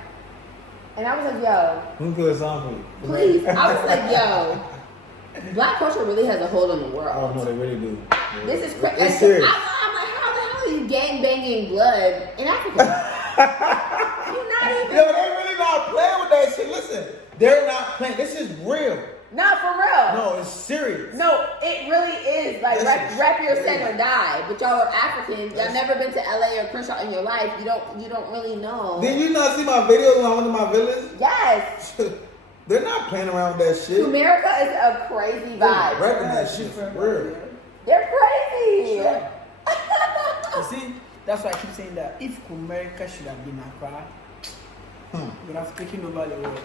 And I was like, yo. Who could a song for you? Please. I was like, yo. Black culture really has a hold on the world. Oh, no, they really do. Yeah. This is crazy. It's serious. I'm like, how the hell are you gang banging blood in Africa? You're not even. Yo, they really not playing with that shit. Listen, they're not playing. This is real. Not for real. No, it's serious. No, it really is. Like, rap your set or die. But y'all are Africans. Y'all never been to LA or Crenshaw in your life. You don't really know. Did you not see my videos when I went to my village? Yes. They're not playing around with that shit. America is a crazy vibe. They're rapping that shit for real. They're crazy. Sure. You see, that's why I keep saying that if America should have been Accra, we would have taken over the world.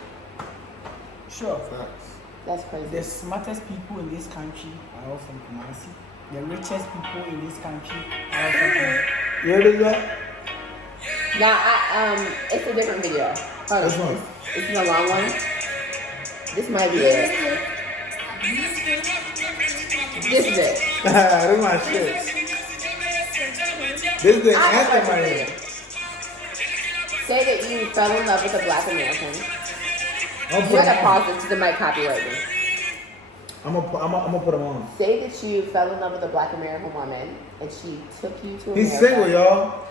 Sure. Facts. That's crazy. The smartest people in this country are all from Kumasi. The richest people in this country are all from Kumasi. You heard of that? Now, it's a different video. Hold Which on. one? It's the long one. This might be it. This is it. That's my shit. This is the anthem right here. say that you fell in love with a Black American. I'm You gotta pause this because it might copyright me. gonna put him on. Say that you fell in love with a Black American woman and she took you to America. He's single, y'all.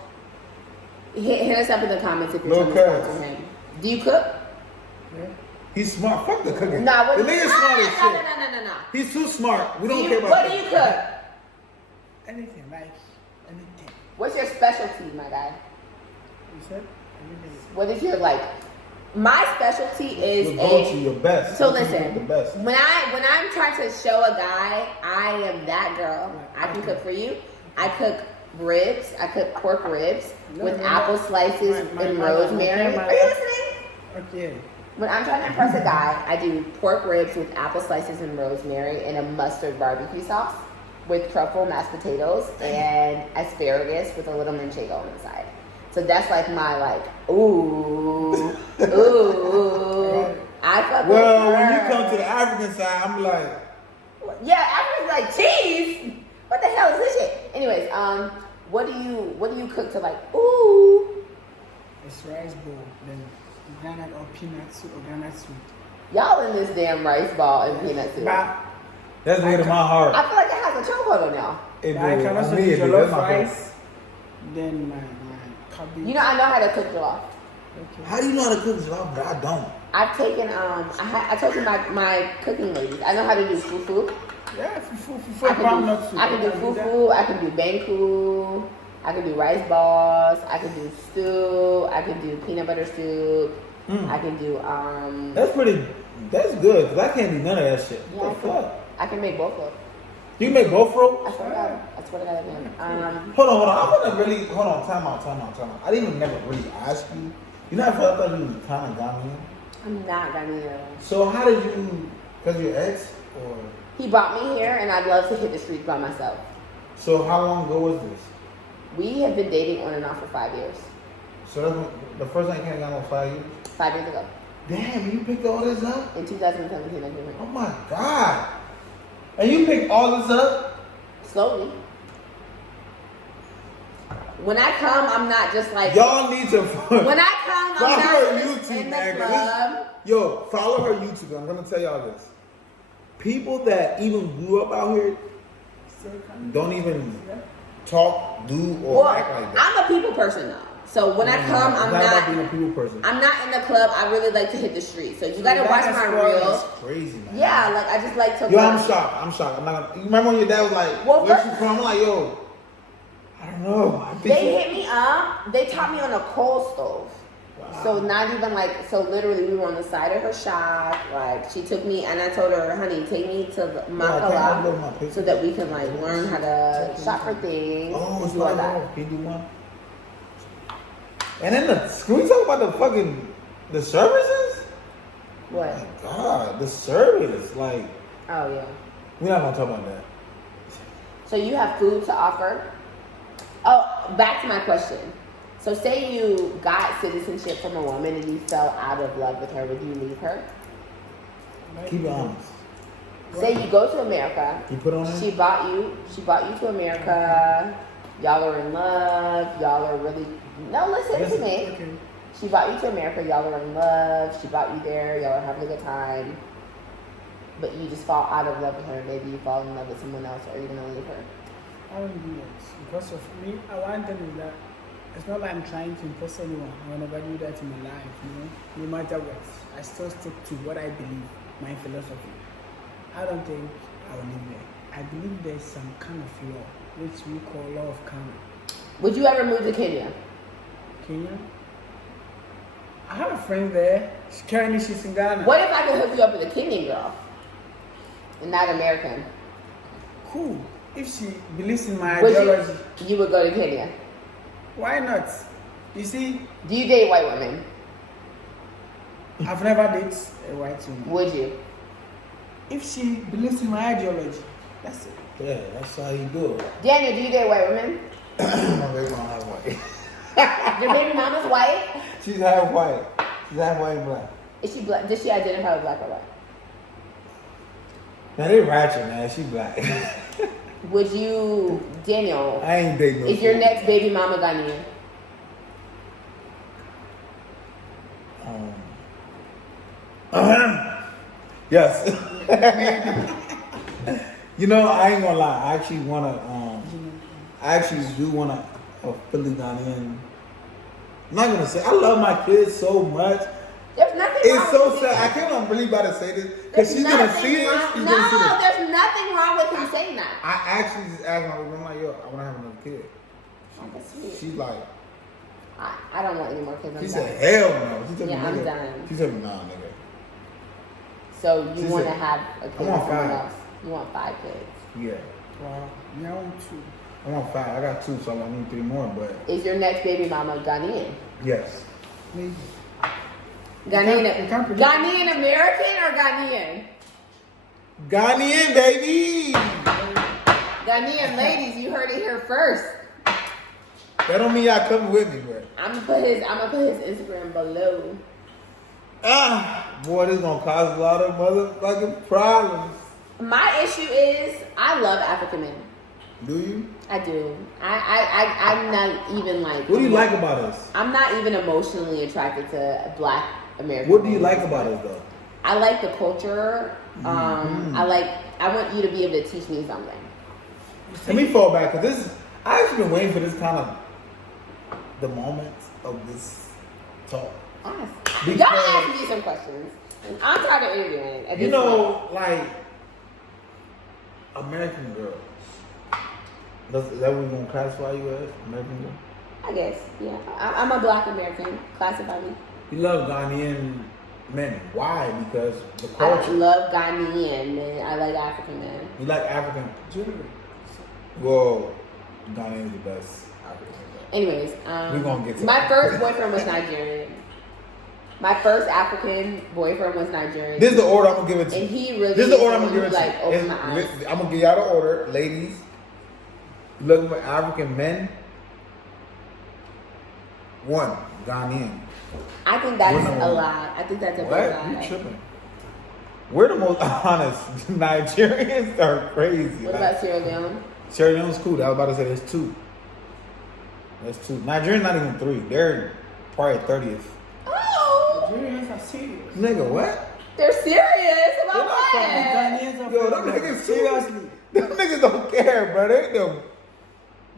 Hit us up in the comments if you're No trying to sponsor him. Do you cook? Yeah. He's smart. Fuck the cooking. Nah, the nigga's smart as shit. No. He's too smart. We don't Do care you, about what do you cook? Anything, like anything. What's your specialty, my guy? You said anything. What is your like? My specialty is Your go-to, your best. So You listen, cook the best. when I'm trying to show a guy I am that girl, I can cook for you. I cook ribs. I cook pork ribs with apple slices and rosemary. Are you listening? Okay. When I'm trying to impress a guy, I do pork ribs with apple slices and rosemary and a mustard barbecue sauce with truffle mashed potatoes and asparagus with a little manchego on the side. So that's like my like, ooh. I fuck with Well, when her. you come to the African side, I'm like, Yeah, Africa's like cheese. What the hell is this shit? Anyways, what do you cook to like? Ooh, It's rice bowl, then granite or peanut soup or granite soup. y'all in this damn rice ball and peanut soup. But that's good in my heart. I feel like it has a chokehold on y'all. It I do. can also Me, do it do. jollof That's my favorite. rice. Then my cabbage. You know, I know how to cook jollof. Okay. How do you know how to cook jollof? But I don't. I've taken I told you my cooking ladies. I know how to do fufu. Yeah, fufu, I can not do fufu. I can do banku. I can do rice balls. I can do stew. I can do peanut butter soup. I can do That's pretty. That's good because I can't do none of that shit. Yeah, What the fuck? I can make both of them. You can make both I rolls? swear to God. I swear to God, I can. Hold on. I want to really hold on. Time out. I didn't even never really ask you. You know, I thought you was kind of Ghanaian. I'm not Ghanaian. So how did you? Cause your ex or? He brought me here, and I'd love to hit the streets by myself. So how long ago was this? We have been dating on and off for 5 years. So that's the first time you came to Ghana was 5 years. 5 years ago. Damn, you picked all this up? In 2017, I came here. Oh my god! And you picked all this up? Slowly. When I come, I'm not just like. Y'all need to When I come, I'm follow not her just YouTube, in the man. 'Cause club. Yo, follow her YouTube. I'm gonna tell y'all this. People that even grew up out here don't even talk, do, or Well, act like that. I'm a people person though. So when I come, It's I'm not about not. being a people person. I'm not in the club. I really like to hit the streets. So you gotta you watch like my to explore reels. It's crazy, man. Yeah, like I just like to. Yo, I'm watch. shocked. I'm not gonna. You remember when your dad was like, Well, "Where's first- you from?" I'm like, "Yo, I don't know." I think They so. hit me up. They taught me on a coal stove. Wow. So not even like, so literally we were on the side of her shop. Like she took me and I told her, honey, take me to the can I go to my Makala picture? so that we can like learn how to shop for things. Oh, it's do all like that. that. Can you do one? And then can we talk about the services? What? Oh my God, the service. Like, Oh yeah. we're not gonna talk about that. So you have food to offer. Oh, back to my question. So say you got citizenship from a woman and you fell out of love with her, would you leave her? Keep it honest. Say you go to America. You put on it? She brought you to America. Y'all are in love. Y'all are really no. Listen to me. Okay. She brought you to America. Y'all are in love. She brought you there. Y'all are having a good time. But you just fall out of love with her. Maybe you fall in love with someone else, or you're gonna leave her. I don't do that because of me. One thing is that it's not like I'm trying to impress anyone. I will never do that in my life. No matter what, I still stick to what I believe, my philosophy. I don't think I will live there. I believe there's some kind of law which we call law of karma. Would you ever move to Kenya? Kenya. I have a friend there. Currently, she's in Ghana. What if I could hook you up with a Kenyan girl and not American? Cool. If she believes in my Would ideology, you would go to Kenya? why not? You see, Do you date white women? I've never dated a white woman. Would you? If she believes in my ideology, that's it. Yeah, that's how you do it. Daniel, do you date white women? My baby mama half white. Your baby mama's white? She's half white. She's half white and black. Is she black? Does she identify with black or white? Now they ratchet, man. She black. Would you, Daniel? I ain't dating no Is your shit. next baby mama Ghanaian? Yes. You know, I ain't gonna lie. I actually do wanna a Philly Ghanaian. I'm not gonna say I love my kids so much. There's nothing It's wrong so with sad. I can't really about to say this because she's gonna see it. No, there's nothing wrong with him saying that. I actually just asked my mom, I'm like, yo, I wanna have another kid. She's like, I don't want any more kids. she said, hell no. She said, yeah, I'm done. She said, nah, nigga. So you want to have a kid with someone else? You want 5 kids? Yeah. Wow. Yeah, I want 2. I want 5. I got 2, so I need 3 more. But is your next baby mama Ghanaian? yes. Maybe. Ghanaian American or Ghanaian? Ghanaian, baby. Ghanaian ladies, you heard it here first. That don't mean y'all coming with me, bro. I'm gonna put his Instagram below. Boy, this gonna cause a lot of motherfucking problems. My issue is I love African men. Do you? I do. I'm not even like. What do you like about us? I'm not even emotionally attracted to Black American. What do you like about us, though? I like the culture. I want you to be able to teach me something. Let me fall back because this is. I actually been waiting for this kind of the moment of this talk. Y'all ask me some questions. I'm tired of interviewing. You know, like American girls. Is that what we're gonna classify you as? American girl? I guess, yeah. I'm a Black American. Classify me. You love Ghanaian men. Why? Because the culture. I love Ghanaian men. I like African men. You like African? Well, Ghanaian is the best African. Anyways, we're gonna get to my first boyfriend was Nigerian. My first African boyfriend was Nigerian. This is the order I'm gonna give it to. And he really. This is the order I'm gonna give it to. Like, opened my eyes. I'm gonna give y'all the order, ladies. You looking for African men? 1, Ghanaian. I think that's a lot. I think that's a big What? lie. You tripping? We're the most honest. Nigerians are crazy. What about Sierra Leone? Sierra Leone's cool. I was about to say there's 2. That's 2. Nigerians not even 3. They're probably 30th. Oh! Nigerians are serious. Nigga, what? They're serious about what? Ghanaians are Yo, them niggas seriously. Them niggas don't care, bro. They them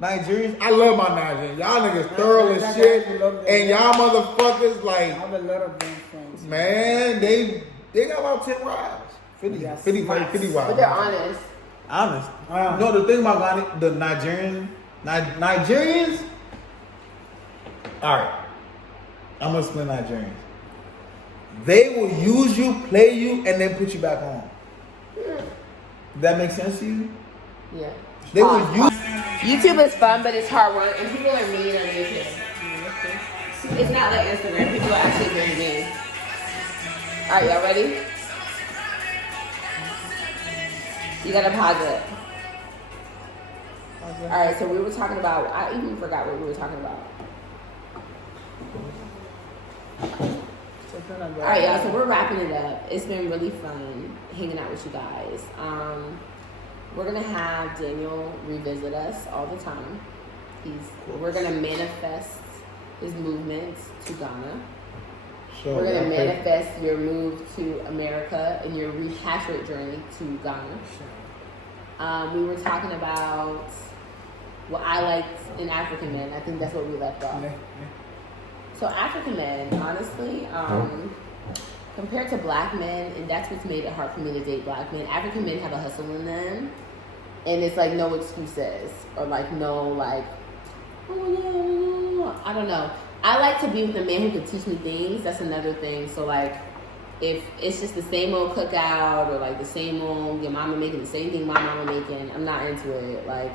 Nigerians. I love my Nigerians. Y'all niggas thorough as shit. And y'all motherfuckers I like, have a lot of them friends. man, they got about 10 wives. 50 wives. But they're honest. Honest. No, the thing about Ghana, the Nigerians. All right, I'm gonna explain Nigerians. They will use you, play you, and then put you back on. That makes sense to you? Yeah. They will use. YouTube is fun, but it's hard work, and people are mean on YouTube. It's not like Instagram. People are actually very mean. All right, y'all ready? You gotta pause it. All right, so we were talking about. I even forgot what we were talking about. All right, y'all. So we're wrapping it up. It's been really fun hanging out with you guys. We're gonna have Daniel revisit us all the time. We're gonna manifest his movements to Ghana. Sure, we're gonna manifest your move to America and your repatriate journey to Ghana. We were talking about what I liked in African men. I think that's what we left off. So African men, honestly, compared to Black men, and that's what's made it hard for me to date Black men. African men have a hustle in them, and it's like no excuses or like no like, oh yeah, I don't know. I like to be with a man who can teach me things. That's another thing. So like, if it's just the same old cookout or like the same old your mama making the same thing my mama making, I'm not into it. Like,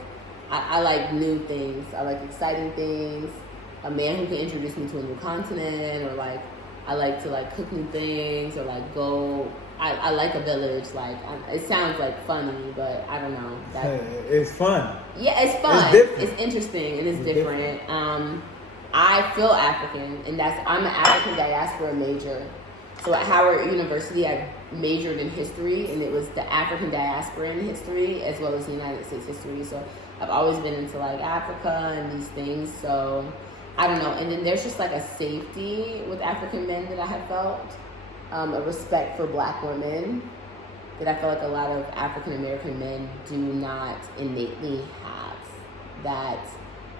I like new things. I like exciting things. A man who can introduce me to a new continent, or like I like to like cook new things, or like go. I like a village. Like it sounds like funny, but I don't know. It's fun. Yeah, it's fun. It's interesting and it's different. I feel African, and I'm an African diaspora major. So at Howard University, I majored in history, and it was the African diaspora in history as well as the United States history. So I've always been into like Africa and these things. So I don't know. And then there's just like a safety with African men that I have felt, a respect for Black women. that I feel like a lot of African American men do not innately have, that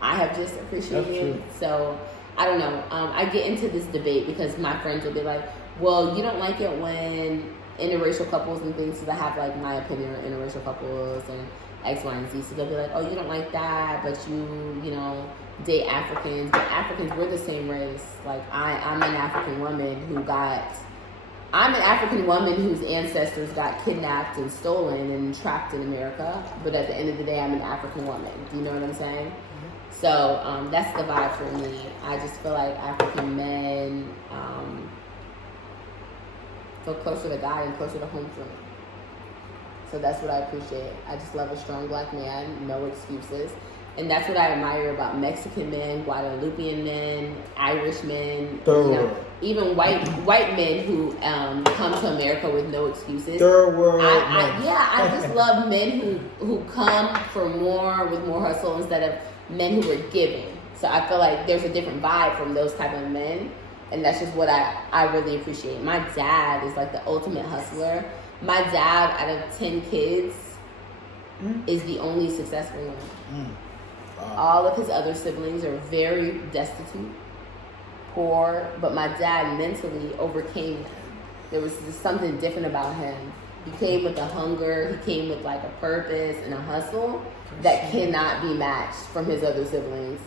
I have just appreciated. So I don't know. I get into this debate because my friends will be like, well, you don't like it when interracial couples and things, so I have like my opinion on interracial couples and X, Y, and Z. So they'll be like, oh, you don't like that, but you know, date Africans. But Africans, we're the same race. Like I'm an African woman whose ancestors got kidnapped and stolen and trapped in America. But at the end of the day, I'm an African woman. Do you know what I'm saying? Mm-hmm. So that's the vibe for me. I just feel like African men feel closer to God and closer to home for me. So that's what I appreciate. I just love a strong black man, no excuses. And that's what I admire about Mexican men, Guadalupean men, Irish men, even white men who come to America with no excuses. Third world. I just love men who come for more with more hustle instead of men who are giving. So I feel like there's a different vibe from those type of men, and that's just what I really appreciate. My dad is like the ultimate hustler. My dad, out of 10 kids, is the only successful one. Wow. All of his other siblings are very destitute, poor, but my dad mentally overcame them. There was just something different about him. He came with a hunger, he came with like a purpose and a hustle that cannot be matched from his other siblings.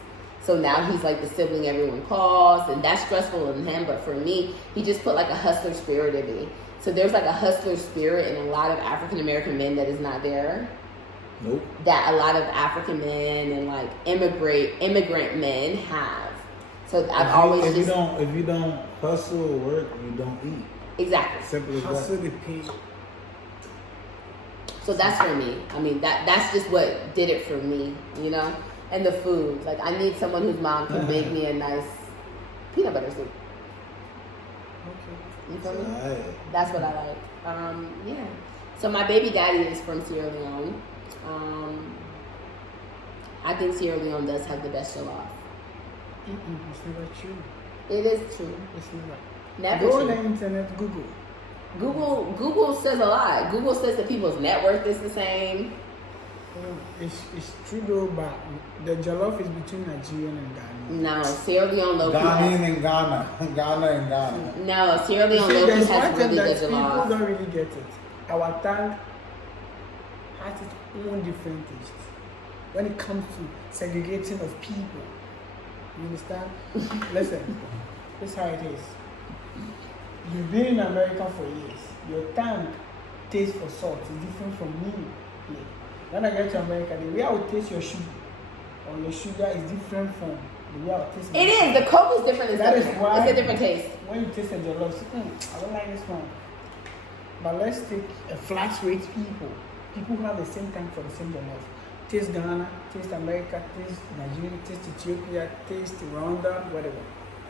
So now he's like the sibling everyone calls, and that's stressful in him. But for me, he just put like a hustler spirit in me. So there's like a hustler spirit in a lot of African American men that is not there. Nope. That a lot of African men and like immigrant men have. So I've always if you don't hustle or work, you don't eat. Exactly. Simple as Hustle that. the pay. So that's for me. I mean that's just what did it for me, you know? And the food. Like I need someone whose mom can make me a nice peanut butter soup. Okay. You feel me? Right. That's what I like. Yeah. So my baby daddy is from Sierra Leone. I think Sierra Leone does have the best jollof. It's never true. It is true. It's never. Never Go true. on the internet, Google says a lot. Google says that people's net worth is the same. It's true though, but the jollof is between Nigerian and Ghana. No, Sierra Leone low-key Ghanaian has... and Ghana and Ghana. No, Sierra Leone low-key There's has one thing really that good people jollof. don't really get it. Our tongue has its own different tastes when it comes to segregating of people. You understand? Listen, this is how it is. You've been in America for years. Your tongue taste for salt is different from me here. When I get to America, the way I would taste your sugar or your sugar is different from the way I would taste my It is. The Coke is different. That is why it's a different taste. when you taste a jollof, I don't like this one. But let's take a flat rate people who have the same time for the same jollof. Taste Ghana, taste America, taste Nigeria, taste Ethiopia, taste Rwanda, whatever.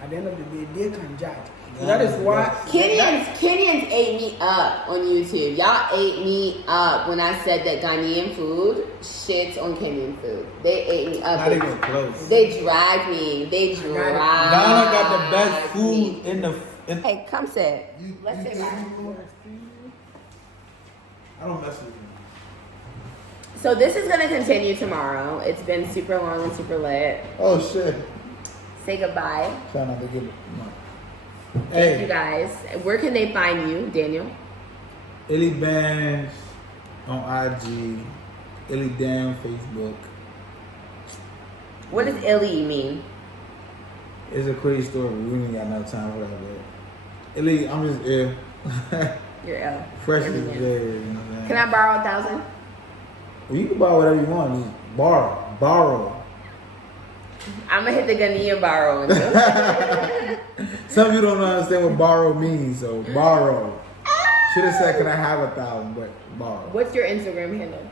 At the end of the day, they can judge. So that is why Kenyans ate me up on YouTube. Y'all ate me up when I said that Ghanaian food shits on Kenyan food. They ate me up. Not even close. They dragged me. Ghana Ghana got the best food in the. Hey, come sit. Let's sit back. I don't mess with you. So this is gonna continue tomorrow. It's been super long and super lit. Oh shit. Say goodbye. Try not to get it. No. Thank you guys. Where can they find you, Daniel? Illy Bands on IG. Illy Dan Facebook. What does illy mean? It's a crazy story, but we ain't got enough time for that. But Illy, I'm just ill. You're ill. Fresh as Every a man. day, you know what I'm saying? Can I borrow 1,000? Well, you can buy whatever you want. Just borrow. I'm gonna hit the Ghanaian borrow. Some of you don't understand what borrow means, so borrow. Should have said, can I have 1,000, but borrow. What's your Instagram handle?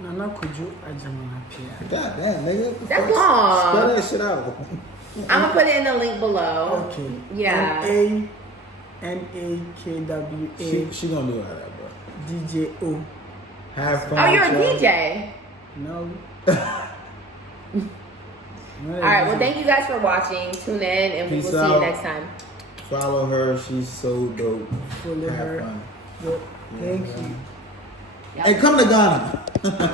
Nana Kuju Ajamanapia. God damn, nigga. That's long. Spell that shit out. I'm gonna put it in the link below. Okay. Yeah. NAKWA She gonna do all that, bro. DJO. Have fun. Oh, you're a y'all. DJ. No. All right. Well, thank you guys for watching. Tune in, and we will Peace see you out. next time. Follow her. She's so dope. Follow Have her. fun. Thank you. Hey, come to Ghana.